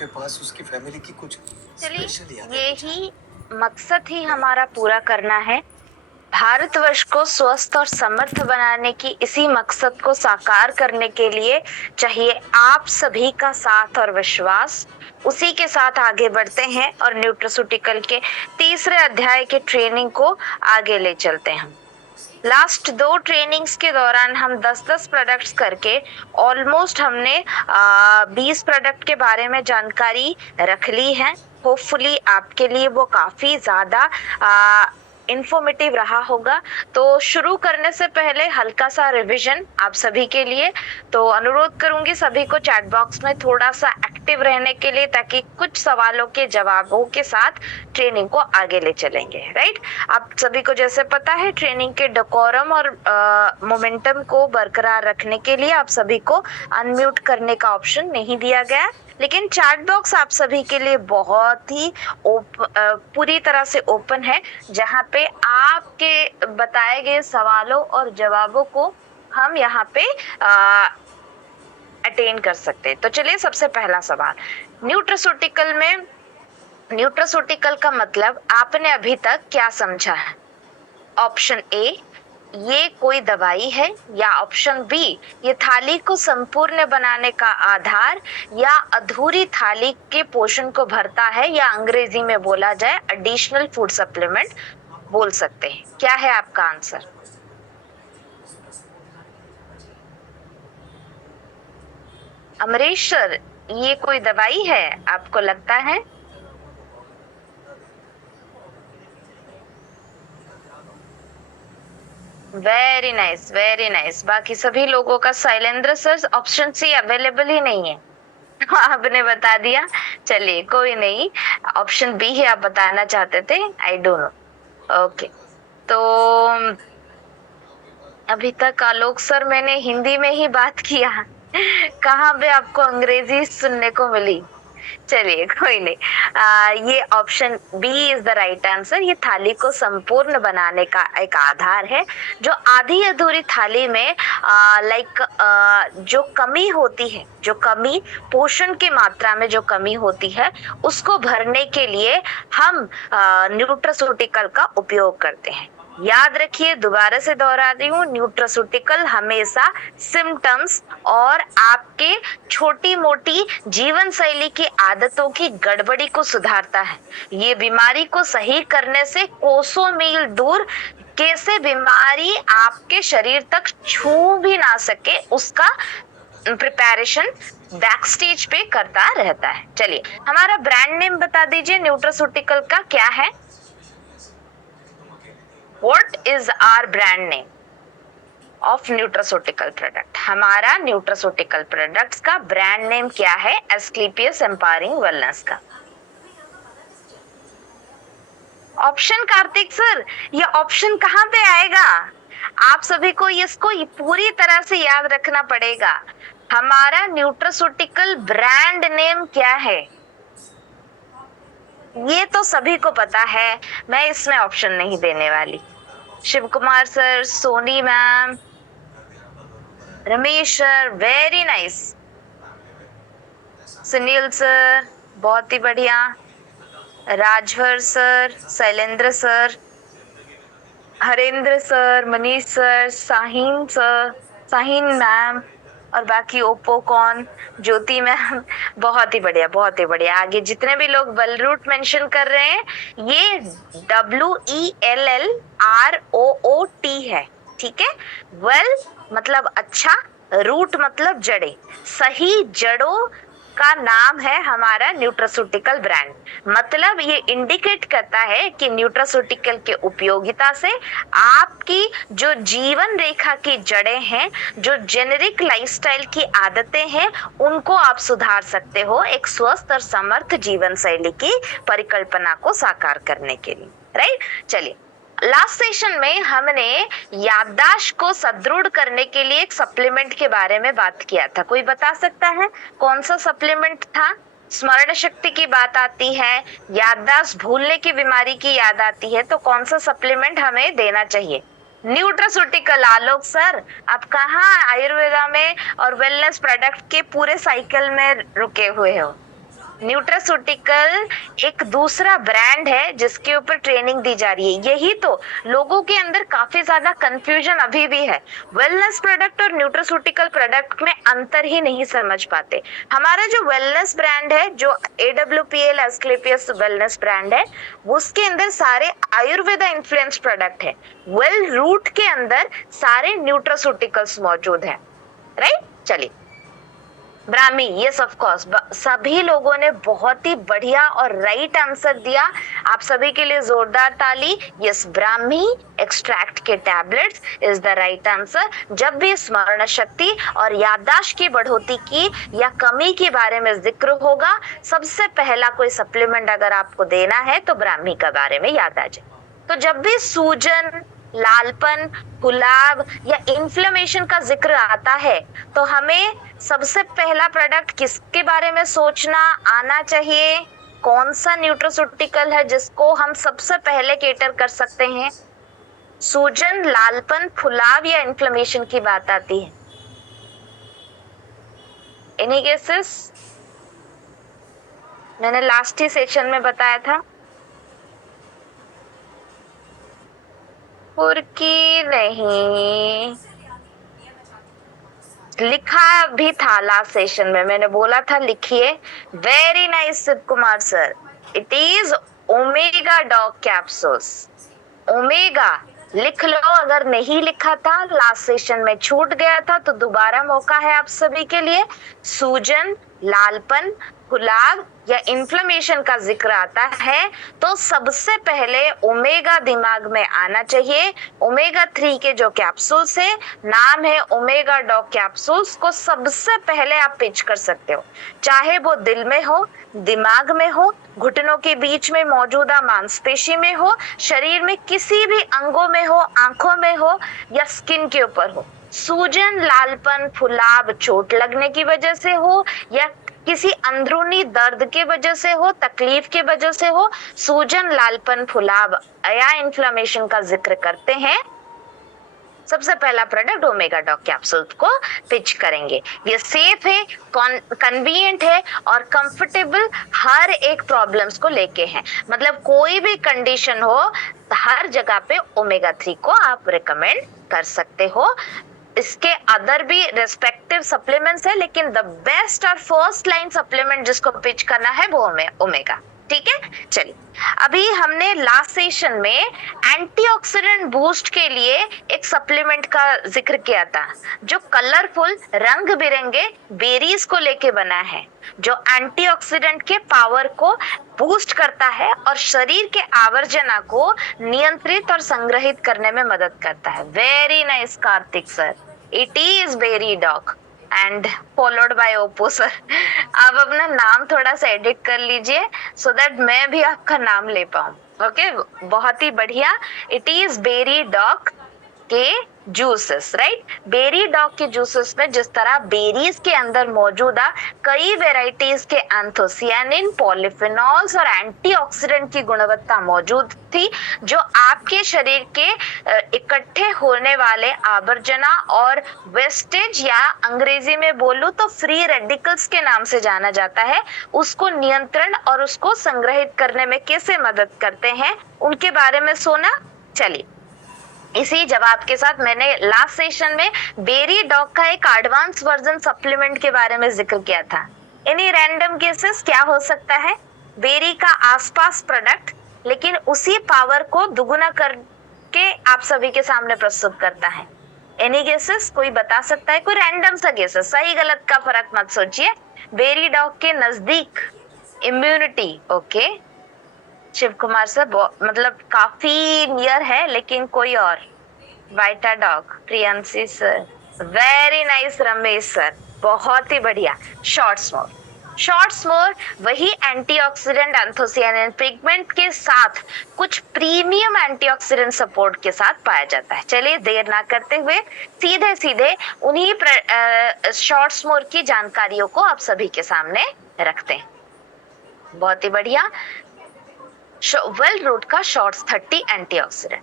के पास उसकी फैमिली की कुछ स्पेशल यादें यही मकसद ही हमारा पूरा करना है। भारतवर्ष को स्वस्थ और समर्थ बनाने की इसी मकसद को साकार करने के लिए चाहिए आप सभी का साथ और विश्वास। उसी के साथ आगे बढ़ते हैं और न्यूट्रास्यूटिकल के तीसरे अध्याय के ट्रेनिंग को आगे ले चलते हैं। लास्ट 2 ट्रेनिंग्स के दौरान हम 10-10 प्रोडक्ट्स करके ऑलमोस्ट हमने 20 प्रोडक्ट के बारे में जानकारी रख ली है। होपफुली आपके लिए वो काफी ज्यादा इंफॉर्मेटिव रहा होगा। तो शुरू करने से पहले हल्का सा रिवीजन आप सभी के लिए, तो अनुरोध करूंगी सभी को चैट बॉक्स में थोड़ा सा एक्टिव रहने के लिए, ताकि कुछ सवालों के जवाबों के साथ ट्रेनिंग को आगे ले चलेंगे। राइट, आप सभी को जैसे पता है ट्रेनिंग के डेकोरम और मोमेंटम को बरकरार रखने के लिए आप सभी को अनम्यूट करने का ऑप्शन नहीं दिया गया, लेकिन चैट बॉक्स आप सभी के लिए बहुत ही पूरी तरह से ओपन है, जहां पे आपके बताए गए सवालों और जवाबों को हम यहाँ पे अटेन कर सकते हैं। तो चलिए सबसे पहला सवाल, न्यूट्रास्यूटिकल में न्यूट्रास्यूटिकल का मतलब आपने अभी तक क्या समझा है? ऑप्शन ए, ये कोई दवाई है, या ऑप्शन बी, ये थाली को संपूर्ण बनाने का आधार या अधूरी थाली के पोषण को भरता है, या अंग्रेजी में बोला जाए एडिशनल फूड सप्लीमेंट बोल सकते हैं। क्या है आपका आंसर? अमरीश सर, ये कोई दवाई है आपको लगता है? Very nice, very nice. बाकी सभी लोगों का Shailendra sir option C available ही नहीं है। आपने बता दिया, चलिए कोई नहीं, ऑप्शन बी ही आप बताना चाहते थे, आई डोंट नो। ओके, तो अभी तक आलोक सर मैंने हिंदी में ही बात किया, कहाँ पे आपको अंग्रेजी सुनने को मिली? चलिए कोई नहीं, ये option B is the right answer. ये थाली को संपूर्ण बनाने का एक आधार है। जो आधी अधूरी थाली में जो कमी होती है, जो कमी पोषण की मात्रा में जो कमी होती है, उसको भरने के लिए हम न्यूट्रास्यूटिकल का उपयोग करते हैं। याद रखिए, दोबारा से दोहरा रही हूँ, न्यूट्रास्यूटिकल हमेशा सिम्टम्स और आपके छोटी मोटी जीवन शैली की आदतों की गड़बड़ी को सुधारता है। ये बीमारी को सही करने से कोसों मील दूर कैसे बीमारी आपके शरीर तक छू भी ना सके, उसका प्रिपरेशन बैक स्टेज पे करता रहता है। चलिए, हमारा ब्रांड नेम बता दीजिए न्यूट्रास्यूटिकल का क्या है? What is our brand name of nutraceutical product? हमारा न्यूट्रास्यूटिकल प्रोडक्ट्स का ब्रांड नेम क्या है एस्क्लेपियस एम्पावरिंग वेलनेस का? ऑप्शन कार्तिक सर, ये ऑप्शन कहाँ पे आएगा? आप सभी को इसको पूरी तरह से याद रखना पड़ेगा। हमारा न्यूट्रास्यूटिकल ब्रांड नेम क्या है ये तो सभी को पता है, मैं इसमें ऑप्शन नहीं देने वाली। Shiv Kumar sir, Soni ma'am, Ramesh sir, very nice. Sunil sir, बहुत ही बढ़िया। Rajbhar sir, Shailendra sir, Harendra sir, Manish sir, Sahin sir, Sahin ma'am, और बाकी ओप्पो कौन, ज्योति मैम, बहुत ही बढ़िया, बहुत ही बढ़िया। आगे जितने भी लोग वेलरूट मेंशन कर रहे हैं, ये WELLROOT है, ठीक है। वेल मतलब अच्छा, रूट मतलब जड़े, सही जड़ों का नाम है हमारा न्यूट्रास्यूटिकल ब्रांड। मतलब ये इंडिकेट करता है कि न्यूट्रास्यूटिकल के उपयोगिता से आपकी जो जीवन रेखा की जड़ें हैं, जो जेनेरिक लाइफस्टाइल की आदतें हैं, उनको आप सुधार सकते हो एक स्वस्थ और समर्थ जीवन शैली की परिकल्पना को साकार करने के लिए। राइट, चलिए, लास्ट सेशन में हमने याददाश्त को सुदृढ़ करने के लिए एक सप्लीमेंट के बारे में बात किया था। कोई बता सकता है कौन सा सप्लीमेंट था? स्मरण शक्ति की बात आती है, याददाश्त भूलने की बीमारी की याद आती है, तो कौन सा सप्लीमेंट हमें देना चाहिए? न्यूट्रास्यूटिकल। आलोक सर, आप कहाँ आयुर्वेदा में और वेलनेस प्रोडक्ट के पूरे साइकिल में रुके हुए हो? न्यूट्रास्यूटिकल एक दूसरा ब्रांड है जिसके ऊपर ट्रेनिंग दी जा रही है। यही तो लोगों के अंदर काफी ज्यादा कंफ्यूजन अभी भी है। वेलनेस प्रोडक्ट और न्यूट्रास्यूटिकल प्रोडक्ट में अंतर ही नहीं समझ पाते। हमारा जो वेलनेस ब्रांड है, जो AWPL एस्क्लेपियस वेलनेस ब्रांड है, उसके अंदर सारे आयुर्वेदा इन्फ्लुएंस प्रोडक्ट है। वेल रूट के अंदर सारे न्यूट्रास्यूटिकल्स मौजूद है, राइट। चलिए, ब्राह्मी, यस ऑफ कोर्स, सभी लोगों ने बहुत ही बढ़िया और राइट आंसर दिया। आप सभी के लिए जोरदार ताली। यस, ब्राह्मी एक्सट्रैक्ट के tablets is the right answer. जब भी स्मरण शक्ति और याददाश्त की बढ़ोतरी की या कमी के बारे में जिक्र होगा, सबसे पहला कोई सप्लीमेंट अगर आपको देना है तो ब्राह्मी के बारे में याद आ जाए। तो जब भी सूजन, लालपन, गुलाब या इन्फ्लेमेशन का जिक्र आता है तो हमें सबसे पहला प्रोडक्ट किसके बारे में सोचना आना चाहिए? कौन सा न्यूट्रास्यूटिकल है जिसको हम सबसे पहले केटर कर सकते हैं? सूजन, लालपन, फुलाव या इन्फ्लेमेशन की बात आती है। Any guesses? मैंने लास्ट ही सेशन में बताया था। की नहीं लिखा भी था लास्ट सेशन में, मैंने बोला था लिखिए। Very nice Shiv Kumar sir, it is omega dog capsules. Omega लिख लो, अगर नहीं लिखा था लास्ट सेशन में छूट गया था तो दोबारा मौका है आप सभी के लिए। सूजन, लालपन, गुलाब या इन्फ्लेमेशन का जिक्र आता है तो सबसे पहले ओमेगा दिमाग में आना चाहिए। ओमेगा 3 के जो कैप्सूल्स है, नाम है ओमेगा डॉग कैप्सूल्स, को सबसे पहले आप पिच कर सकते हो। चाहे वो दिल में हो, दिमाग में हो, घुटनों के बीच में मौजूदा मांसपेशी में हो, शरीर में किसी भी अंगों में हो, आंखों में हो या स्किन के ऊपर हो। सूजन, लालपन, फुलाव चोट लगने की वजह से हो या किसी अंदरूनी दर्द के वजह से हो, तकलीफ के वजह से हो, सूजन, लालपन, फुलाव या इन्फ्लेमेशन का जिक्र करते हैं, सबसे पहला प्रोडक्ट ओमेगा डॉग कैप्सूल को पिच करेंगे। ये सेफ है, कन्वीनियंट है और कंफर्टेबल हर एक प्रॉब्लम्स को लेके है। मतलब कोई भी कंडीशन हो, हर जगह पे ओमेगा 3 को आप रिकमेंड कर सकते हो। इसके अदर भी रेस्पेक्टिव सप्लीमेंट्स है, लेकिन द बेस्ट और फर्स्ट लाइन सप्लीमेंट जिसको पिच करना है वो ओमेगा। ठीक है, चलिए अभी हमने लास्ट सेशन में एंटीऑक्सीडेंट बूस्ट के लिए एक सप्लीमेंट का जिक्र किया था, जो कलरफुल रंग बिरंगे बेरीज को लेके बना है, जो एंटीऑक्सीडेंट के पावर को बूस्ट करता है और शरीर के आवर्जना को नियंत्रित और संग्रहित करने में मदद करता है। Very nice Kartik sir, it is berry dog and followed by Oppo sir. आप अपना नाम थोड़ा सा एडिट कर लीजिए सो दैट मैं भी आपका नाम ले पाऊं। ओके, बहुत ही बढ़िया। इट इज बेरी डॉग के जूसेस, राइट। बेरी डॉग के जूसेस में जिस तरह बेरीज के अंदर मौजूदा कई वेराइटीज के एंथोसियानिन, पॉलीफेनॉल्स और एंटीऑक्सीडेंट की गुणवत्ता मौजूद थी, जो आपके शरीर के इकट्ठे होने वाले आवर्जना और वेस्टेज, या अंग्रेजी में बोलूं तो फ्री रेडिकल्स के नाम से जाना जाता है, उसको नियंत्रण और उसको संग्रहित करने में कैसे मदद करते हैं, उनके बारे में सुना। चलिए, इसी जवाब के साथ मैंने लास्ट सेशन में बेरी डॉग का एक एडवांस वर्जन सप्लीमेंट के बारे में जिक्र किया था। एनी रैंडम केसेस क्या हो सकता है? बेरी का आसपास प्रोडक्ट, लेकिन उसी पावर को दुगुना करके आप सभी के सामने प्रस्तुत करता है। Any guesses? कोई बता सकता है? कोई रैंडम सा गेसेस, सही गलत का फर्क मत सोचिए। बेरी डॉग के नजदीक immunity, okay Shiv Kumar sir, मतलब काफी नियर है, लेकिन कोई और? वाइटा डॉग, Priyanshi sir, very nice Ramesh sir, बहुत ही बढ़िया। शॉर्ट्समोर, शॉर्ट्समोर वही एंटीऑक्सीडेंट एंथोसियानिन पिगमेंट के साथ कुछ प्रीमियम एंटीऑक्सीडेंट सपोर्ट के साथ पाया जाता है। चलिए देर ना करते हुए सीधे सीधे उन्हीं शॉर्ट्समोर की जानकारियों को आप सभी के सामने रखते हैं। बहुत ही बढ़िया। वेल रूट का शॉर्ट्स 30 एंटीऑक्सीडेंट।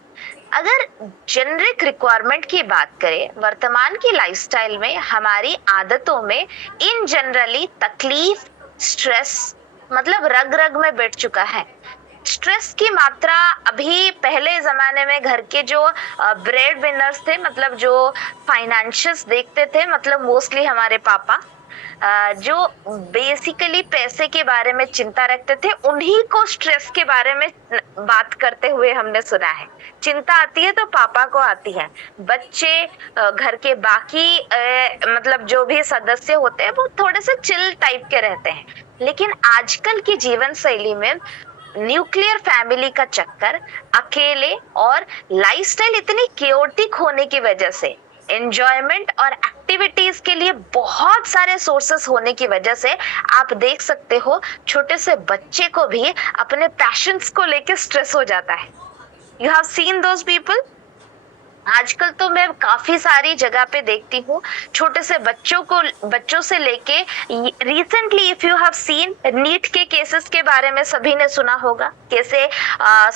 अगर जेनरिक रिक्वायरमेंट की बात करें, वर्तमान की लाइफस्टाइल में हमारी आदतों में इन जनरली तकलीफ, स्ट्रेस, मतलब रग रग में बैठ चुका है। स्ट्रेस की मात्रा अभी पहले जमाने में घर के जो ब्रेड विनर्स थे, मतलब जो फाइनेंशियल्स देखते थे, मतलब मोस्टली हमारे पापा, जो बेसिकली पैसे के बारे में चिंता रखते थे, उन्हीं को स्ट्रेस के बारे में बात करते हुए हमने सुना है। चिंता आती है तो पापा को आती है। बच्चे, घर के बाकी मतलब जो भी सदस्य होते हैं वो थोड़े से चिल टाइप के रहते हैं। लेकिन आजकल की जीवन शैली में न्यूक्लियर फैमिली का चक्कर, अकेले और लाइफस्टाइल इतनी केओटिक होने की वजह से, एंजॉयमेंट और एक्टिविटीज के लिए बहुत सारे सोर्सेस होने की वजह से आप देख सकते हो छोटे से बच्चे को भी अपने पैशंस को लेके स्ट्रेस हो जाता है। You have seen those people. आजकल तो मैं काफी सारी जगह पे देखती हूँ छोटे से बच्चों से लेके, recently if you have seen NEET के केसेस के बारे में सभी ने सुना होगा, कैसे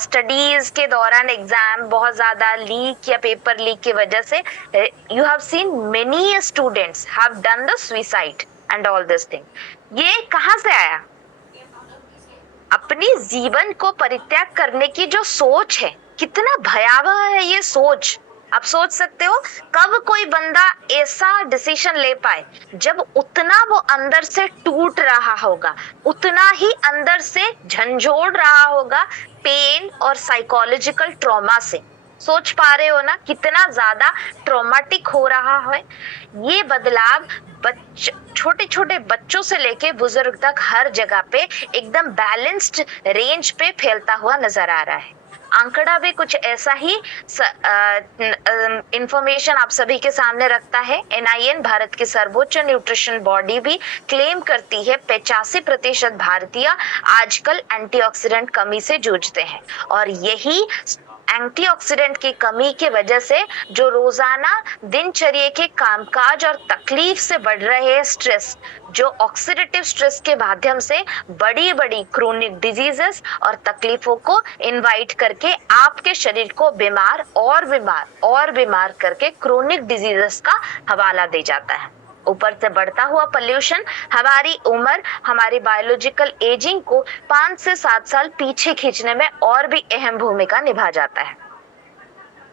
स्टडीज के दौरान एग्जाम बहुत ज्यादा लीक या पेपर लीक की वजह से you have seen many students have done the suicide and all this thing. ये कहाँ से आया? अपनी जीवन को परित्याग करने की जो सोच है, कितना भयावह है ये सोच। आप सोच सकते हो कब कोई बंदा ऐसा डिसीजन ले पाए जब उतना वो अंदर से टूट रहा होगा, उतना ही अंदर से झंझोड़ रहा होगा पेन और साइकोलॉजिकल ट्रॉमा से। सोच पा रहे हो ना कितना ज्यादा ट्रॉमेटिक हो रहा है ये बदलाव। छोटे छोटे बच्चों से लेके बुजुर्ग तक हर जगह पे एकदम बैलेंस्ड रेंज पे फैलता हुआ नजर आ रहा है। आंकड़ा भी कुछ ऐसा ही इंफॉर्मेशन आप सभी के सामने रखता है। NIN, भारत की सर्वोच्च न्यूट्रिशन बॉडी, भी क्लेम करती है 85% भारतीय आजकल एंटीऑक्सीडेंट कमी से जूझते हैं। और यही एंटीऑक्सीडेंट की कमी की वजह से जो रोजाना दिनचर्या के कामकाज और तकलीफ से बढ़ रहे स्ट्रेस, जो ऑक्सीडेटिव स्ट्रेस के माध्यम से बड़ी बड़ी क्रोनिक डिजीजेस और तकलीफों को इनवाइट करके आपके शरीर को बीमार और बीमार करके क्रोनिक डिजीजेस का हवाला दे जाता है। ऊपर से बढ़ता हुआ पोल्यूशन हमारी उम्र, हमारी बायोलॉजिकल एजिंग को 5 से 7 साल पीछे खींचने में और भी अहम भूमिका निभा जाता है।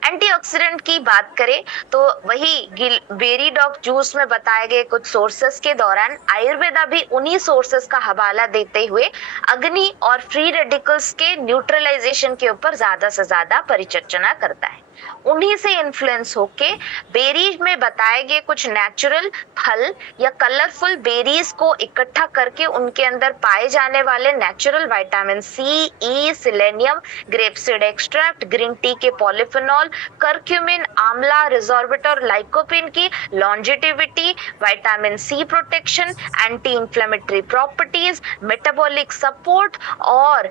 एंटीऑक्सीडेंट की बात करें तो वही बेरी डॉग जूस में बताए गए कुछ सोर्सेस के दौरान आयुर्वेदा भी उन्हीं सोर्सेस का हवाला देते हुए अग्नि और फ्री रेडिकल्स के न्यूट्रलाइजेशन के ऊपर ज्यादा से ज्यादा परिचर्चा करता है। उन्हीं से इन्फ्लुएंस होके बेरीज में बताए गए कुछ नेचुरल फल या कलरफुल बेरीज को इकट्ठा करके उनके अंदर पाए जाने वाले natural vitamin C, E, selenium, grapeseed extract, green tea के पॉलीफेनॉल, करक्यूमिन, आंवला, रिजोर्बिटर, लाइकोपिन की longevity, vitamin C protection, anti inflammatory properties, metabolic support और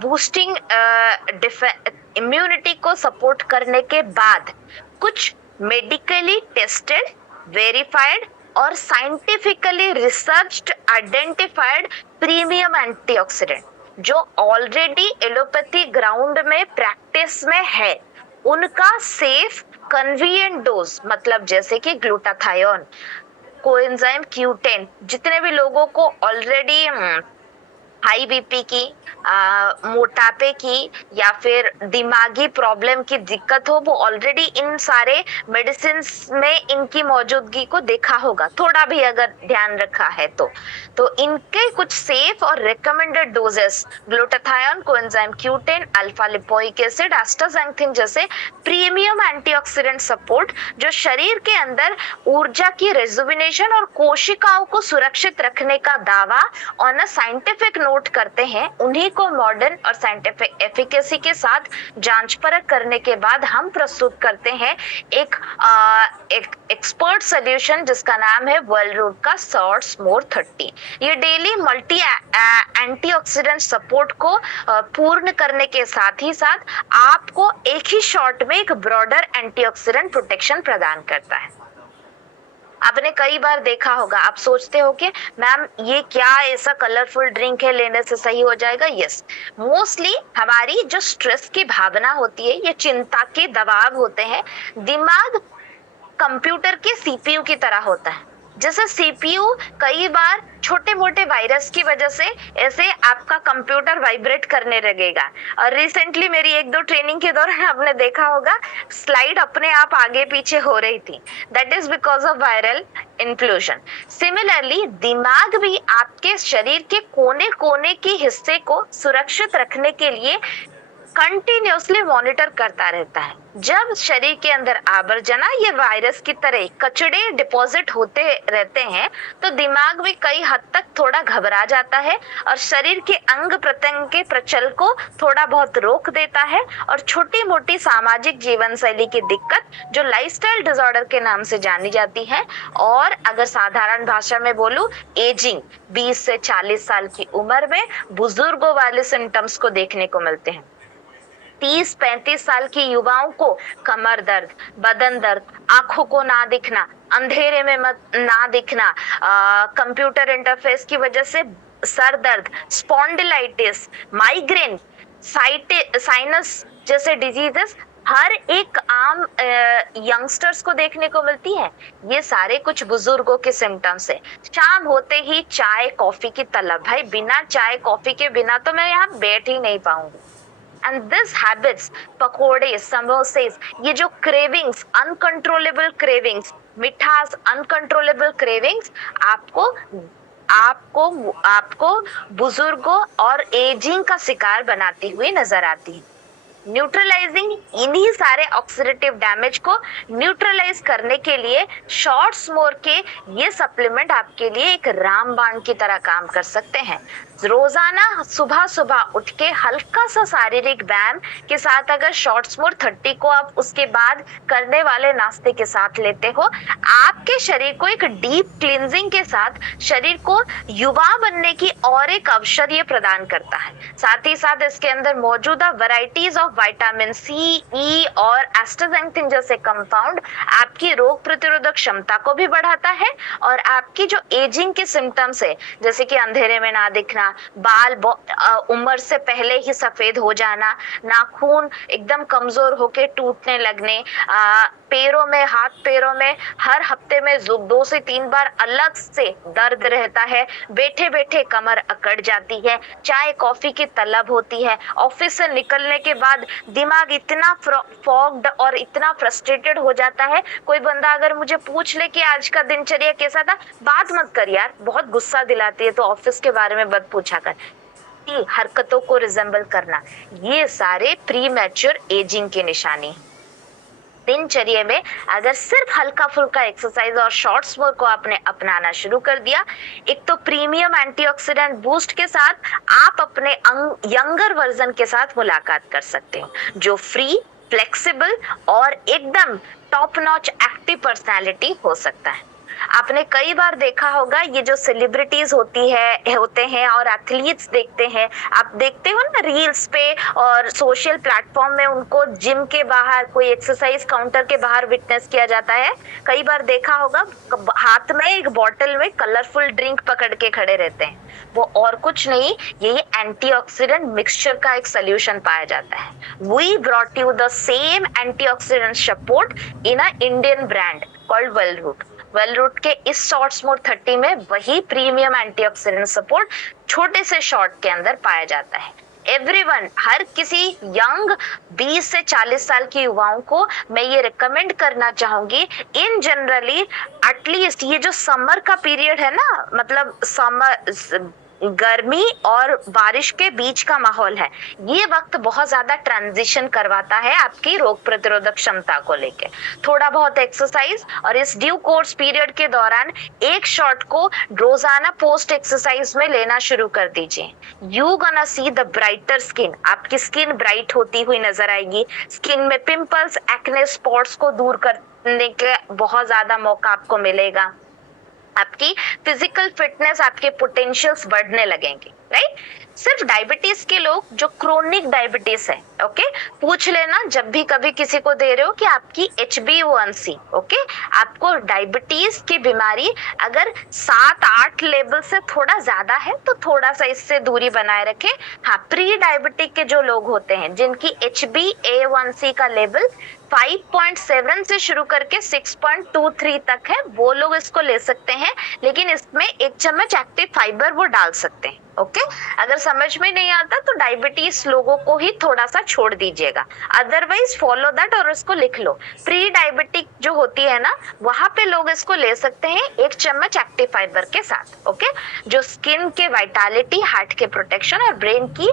बूस्टिंग इम्यूनिटी को सपोर्ट करने के बाद कुछ मेडिकली टेस्टेड, वेरीफाइड और scientifically researched identified premium antioxidant जो ऑलरेडी एलोपैथी ग्राउंड में प्रैक्टिस में है, उनका सेफ कन्वीनियंट डोज, मतलब जैसे कि ग्लूटाथायोन, कोएंजाइम Q10, जितने भी लोगों को ऑलरेडी हाई बीपी की, मोटापे की या फिर दिमागी प्रॉब्लम की दिक्कत हो, वो ऑलरेडी इन सारे मेडिसिन में इनकी मौजूदगी को देखा होगा, थोड़ा भी अगर ध्यान रखा है तो इनके कुछ सेफ और recommended doses glutathione, coenzyme Q10, alpha lipoic acid, astaxanthin जैसे प्रीमियम एंटीऑक्सीडेंट सपोर्ट जो शरीर के अंदर ऊर्जा की रेजुविनेशन और कोशिकाओं को सुरक्षित रखने का दावा ऑन अ साइंटिफिक नोट करते हैं, उन्हीं को मॉडर्न और साइंटिफिक एफिकेसी के साथ जांच परख करने के बाद हम प्रस्तुत करते हैं एक एक्सपर्ट सॉल्यूशन जिसका नाम है वर्ल्ड रूट का सॉर्ट्स मोर 30। ये डेली मल्टी एंटीऑक्सीडेंट सपोर्ट को पूर्ण करने के साथ ही साथ आपको एक ही शॉट में एक ब्रॉडर एंटीऑक्सीडेंट प्रोटेक्शन प्रदान करता है। आपने कई बार देखा होगा, आप सोचते हो कि मैम ये क्या ऐसा कलरफुल ड्रिंक है, लेने से सही हो जाएगा? यस, मोस्टली हमारी जो स्ट्रेस की भावना होती है, ये चिंता के दबाव होते हैं, दिमाग कंप्यूटर के CPU की तरह होता है। जैसे सीपीयू कई बार छोटे मोटे वायरस की वजह से ऐसे आपका कंप्यूटर वाइब्रेट करने लगेगा। और रिसेंटली मेरी एक दो ट्रेनिंग के दौरान आपने देखा होगा स्लाइड अपने आप आगे पीछे हो रही थी, that is because of viral इन्फ्लूशन। सिमिलरली दिमाग भी आपके शरीर के कोने कोने के हिस्से को सुरक्षित रखने के लिए कंटिन्यूअसली मॉनिटर करता रहता है। जब शरीर के अंदर आवर्जना ये वायरस की तरह कचड़े डिपॉजिट होते रहते हैं तो दिमाग भी कई हद तक थोड़ा घबरा जाता है और शरीर के अंग प्रत्यंग के प्रचल को थोड़ा बहुत रोक देता है और छोटी मोटी सामाजिक जीवन शैली की दिक्कत जो लाइफस्टाइल डिसऑर्डर के नाम से जानी जाती है, और अगर साधारण भाषा में बोलूं एजिंग, 20 से 40 साल की उम्र में बुजुर्गों वाले सिम्टम्स को देखने को मिलते हैं। 30-35 साल की युवाओं को कमर दर्द, बदन दर्द, आंखों को ना दिखना, अंधेरे में ना दिखना, कंप्यूटर इंटरफेस की वजह से सर दर्द, स्पॉन्डिलाइटिस, माइग्रेन, साइनस जैसे डिजीजेस हर एक आम यंगस्टर्स को देखने को मिलती है। ये सारे कुछ बुजुर्गों के सिम्टम्स है। शाम होते ही चाय कॉफी की तलब, भाई बिना चाय कॉफी के बिना तो मैं यहाँ बैठ ही नहीं पाऊंगी। एंड दिस हैबिट्स, पकोड़े, समोसे, ये जो क्रेविंग्स, अनकंट्रोलेबल क्रेविंग्स, मिठास, अनकंट्रोलेबल क्रेविंग्स आपको आपको आपको बुजुर्गों और एजिंग का शिकार बनाती हुई नजर आती है। न्यूट्रलाइजिंग इन्हीं सारे ऑक्सीडेटिव डैमेज को न्यूट्रलाइज करने के लिए शॉर्ट स्मोर के ये सप्लीमेंट आपके लिए एक रामबाण की तरह काम कर सकते हैं। रोजाना सुबह सुबह उठ के हल्का सा शारीरिक व्यायाम के साथ अगर शॉर्ट स्मोर 30 को आप उसके बाद करने वाले नाश्ते के साथ लेते हो, आपके शरीर को एक डीप क्लींजिंग के साथ शरीर को युवा बनने की और एक अवसर ये प्रदान करता है। साथ ही साथ इसके अंदर मौजूदा वैरायटीज ऑफ विटामिन सी, ई और एस्टाजेंथिन जैसे कंपाउंड आपकी रोग प्रतिरोधक क्षमता को भी बढ़ाता है और आपकी जो एजिंग के सिम्टम्स है जैसे कि अंधेरे में ना दिखना, बाल उम्र से पहले ही सफेद हो जाना, नाखून एकदम कमजोर होके टूटने लगने, पैरों में, हाथ पैरों में हर हफ्ते में 2 से 3 बार अलग से दर्द रहता है, बैठे बैठे कमर अकड़ जाती है, चाय कॉफी की तलब होती है, ऑफिस से निकलने के बाद दिमाग इतना फॉग्ड और इतना फ्रस्ट्रेटेड हो जाता है। कोई बंदा अगर मुझे पूछ ले कि आज का दिनचर्या कैसा था, बात मत कर यार, बहुत गुस्सा दिलाती है तो ऑफिस के बारे में मत पूछा कर। हरकतों को रिजेंबल करना, ये सारे प्री मैच्योर एजिंग की निशानी। दिनचर्या में अगर सिर्फ हल्का फुल्का एक्सरसाइज और शॉर्ट स्मोर को आपने अपनाना शुरू कर दिया, एक तो प्रीमियम एंटीऑक्सीडेंट बूस्ट के साथ आप अपने यंगर वर्जन के साथ मुलाकात कर सकते हैं जो फ्री, फ्लेक्सिबल और एकदम टॉप नॉच एक्टिव पर्सनालिटी हो सकता है। आपने कई बार देखा होगा ये जो सेलिब्रिटीज होते हैं और एथलीट्स देखते हैं, आप देखते हो ना रील्स पे और सोशल प्लेटफॉर्म में उनको जिम के बाहर कोई एक्सरसाइज काउंटर के बाहर विटनेस किया जाता है। कई बार देखा होगा हाथ में एक बॉटल में कलरफुल ड्रिंक पकड़ के खड़े रहते हैं, वो और कुछ नहीं, ये एंटीऑक्सीडेंट मिक्सचर का एक सोल्यूशन पाया जाता है। We brought you the same antioxidant support in a Indian brand called Wellroot. Wellroot के इस शॉर्ट स्मोर 30 में वही प्रीमियम एंटीऑक्सीडेंट सपोर्ट छोटे से शॉट के अंदर पाया जाता है। एवरीवन, हर किसी यंग 20 से 40 साल की युवाओं को मैं ये रिकमेंड करना चाहूंगी, इन जनरली एटलीस्ट ये जो समर का पीरियड है ना, मतलब समर गर्मी और बारिश के बीच का माहौल है, ये वक्त बहुत ज्यादा ट्रांजिशन करवाता है आपकी रोग प्रतिरोधक क्षमता को लेके। थोड़ा बहुत एक्सरसाइज और इस ड्यू कोर्स पीरियड के दौरान एक शॉट को रोजाना पोस्ट एक्सरसाइज में लेना शुरू कर दीजिए। You gonna see the brighter skin, आपकी स्किन ब्राइट होती हुई नजर आएगी, स्किन में पिंपल्स, एक्ने, स्पॉट्स को दूर करने के बहुत ज्यादा मौका आपको मिलेगा, आपकी फिजिकल फिटनेस, आपके पोटेंशियल्स बढ़ने लगेंगे। राइट। सिर्फ डायबिटीज के लोग जो क्रोनिक डायबिटीज है, ओके, पूछ लेना जब भी कभी किसी को दे रहे हो कि आपकी HbA1c, ओके, आपको डायबिटीज की बीमारी अगर 7-8 लेवल से थोड़ा ज्यादा है तो थोड़ा सा इससे दूरी बनाए रखें। हाँ, प्री डायबिटिक के जो लोग होते हैं जिनकी HbA1c का लेवल 5.7 से शुरू करके 6.23 तक है, वो लोग इसको ले सकते हैं, लेकिन इसमें 1 चम्मच एक्टिव फाइबर वो डाल सकते हैं, ओके। अगर समझ में नहीं आता तो डायबिटीज लोगों को ही थोड़ा सा छोड़ दीजिएगा, अदरवाइज फॉलो दैट और इसको लिख लो। प्री डायबिटिक जो होती है ना, वहां पे लोग इसको ले सकते हैं 1 चम्मच एक्टिव फाइबर के साथ, ओके, जो स्किन के वाइटालिटी, हार्ट के प्रोटेक्शन और ब्रेन की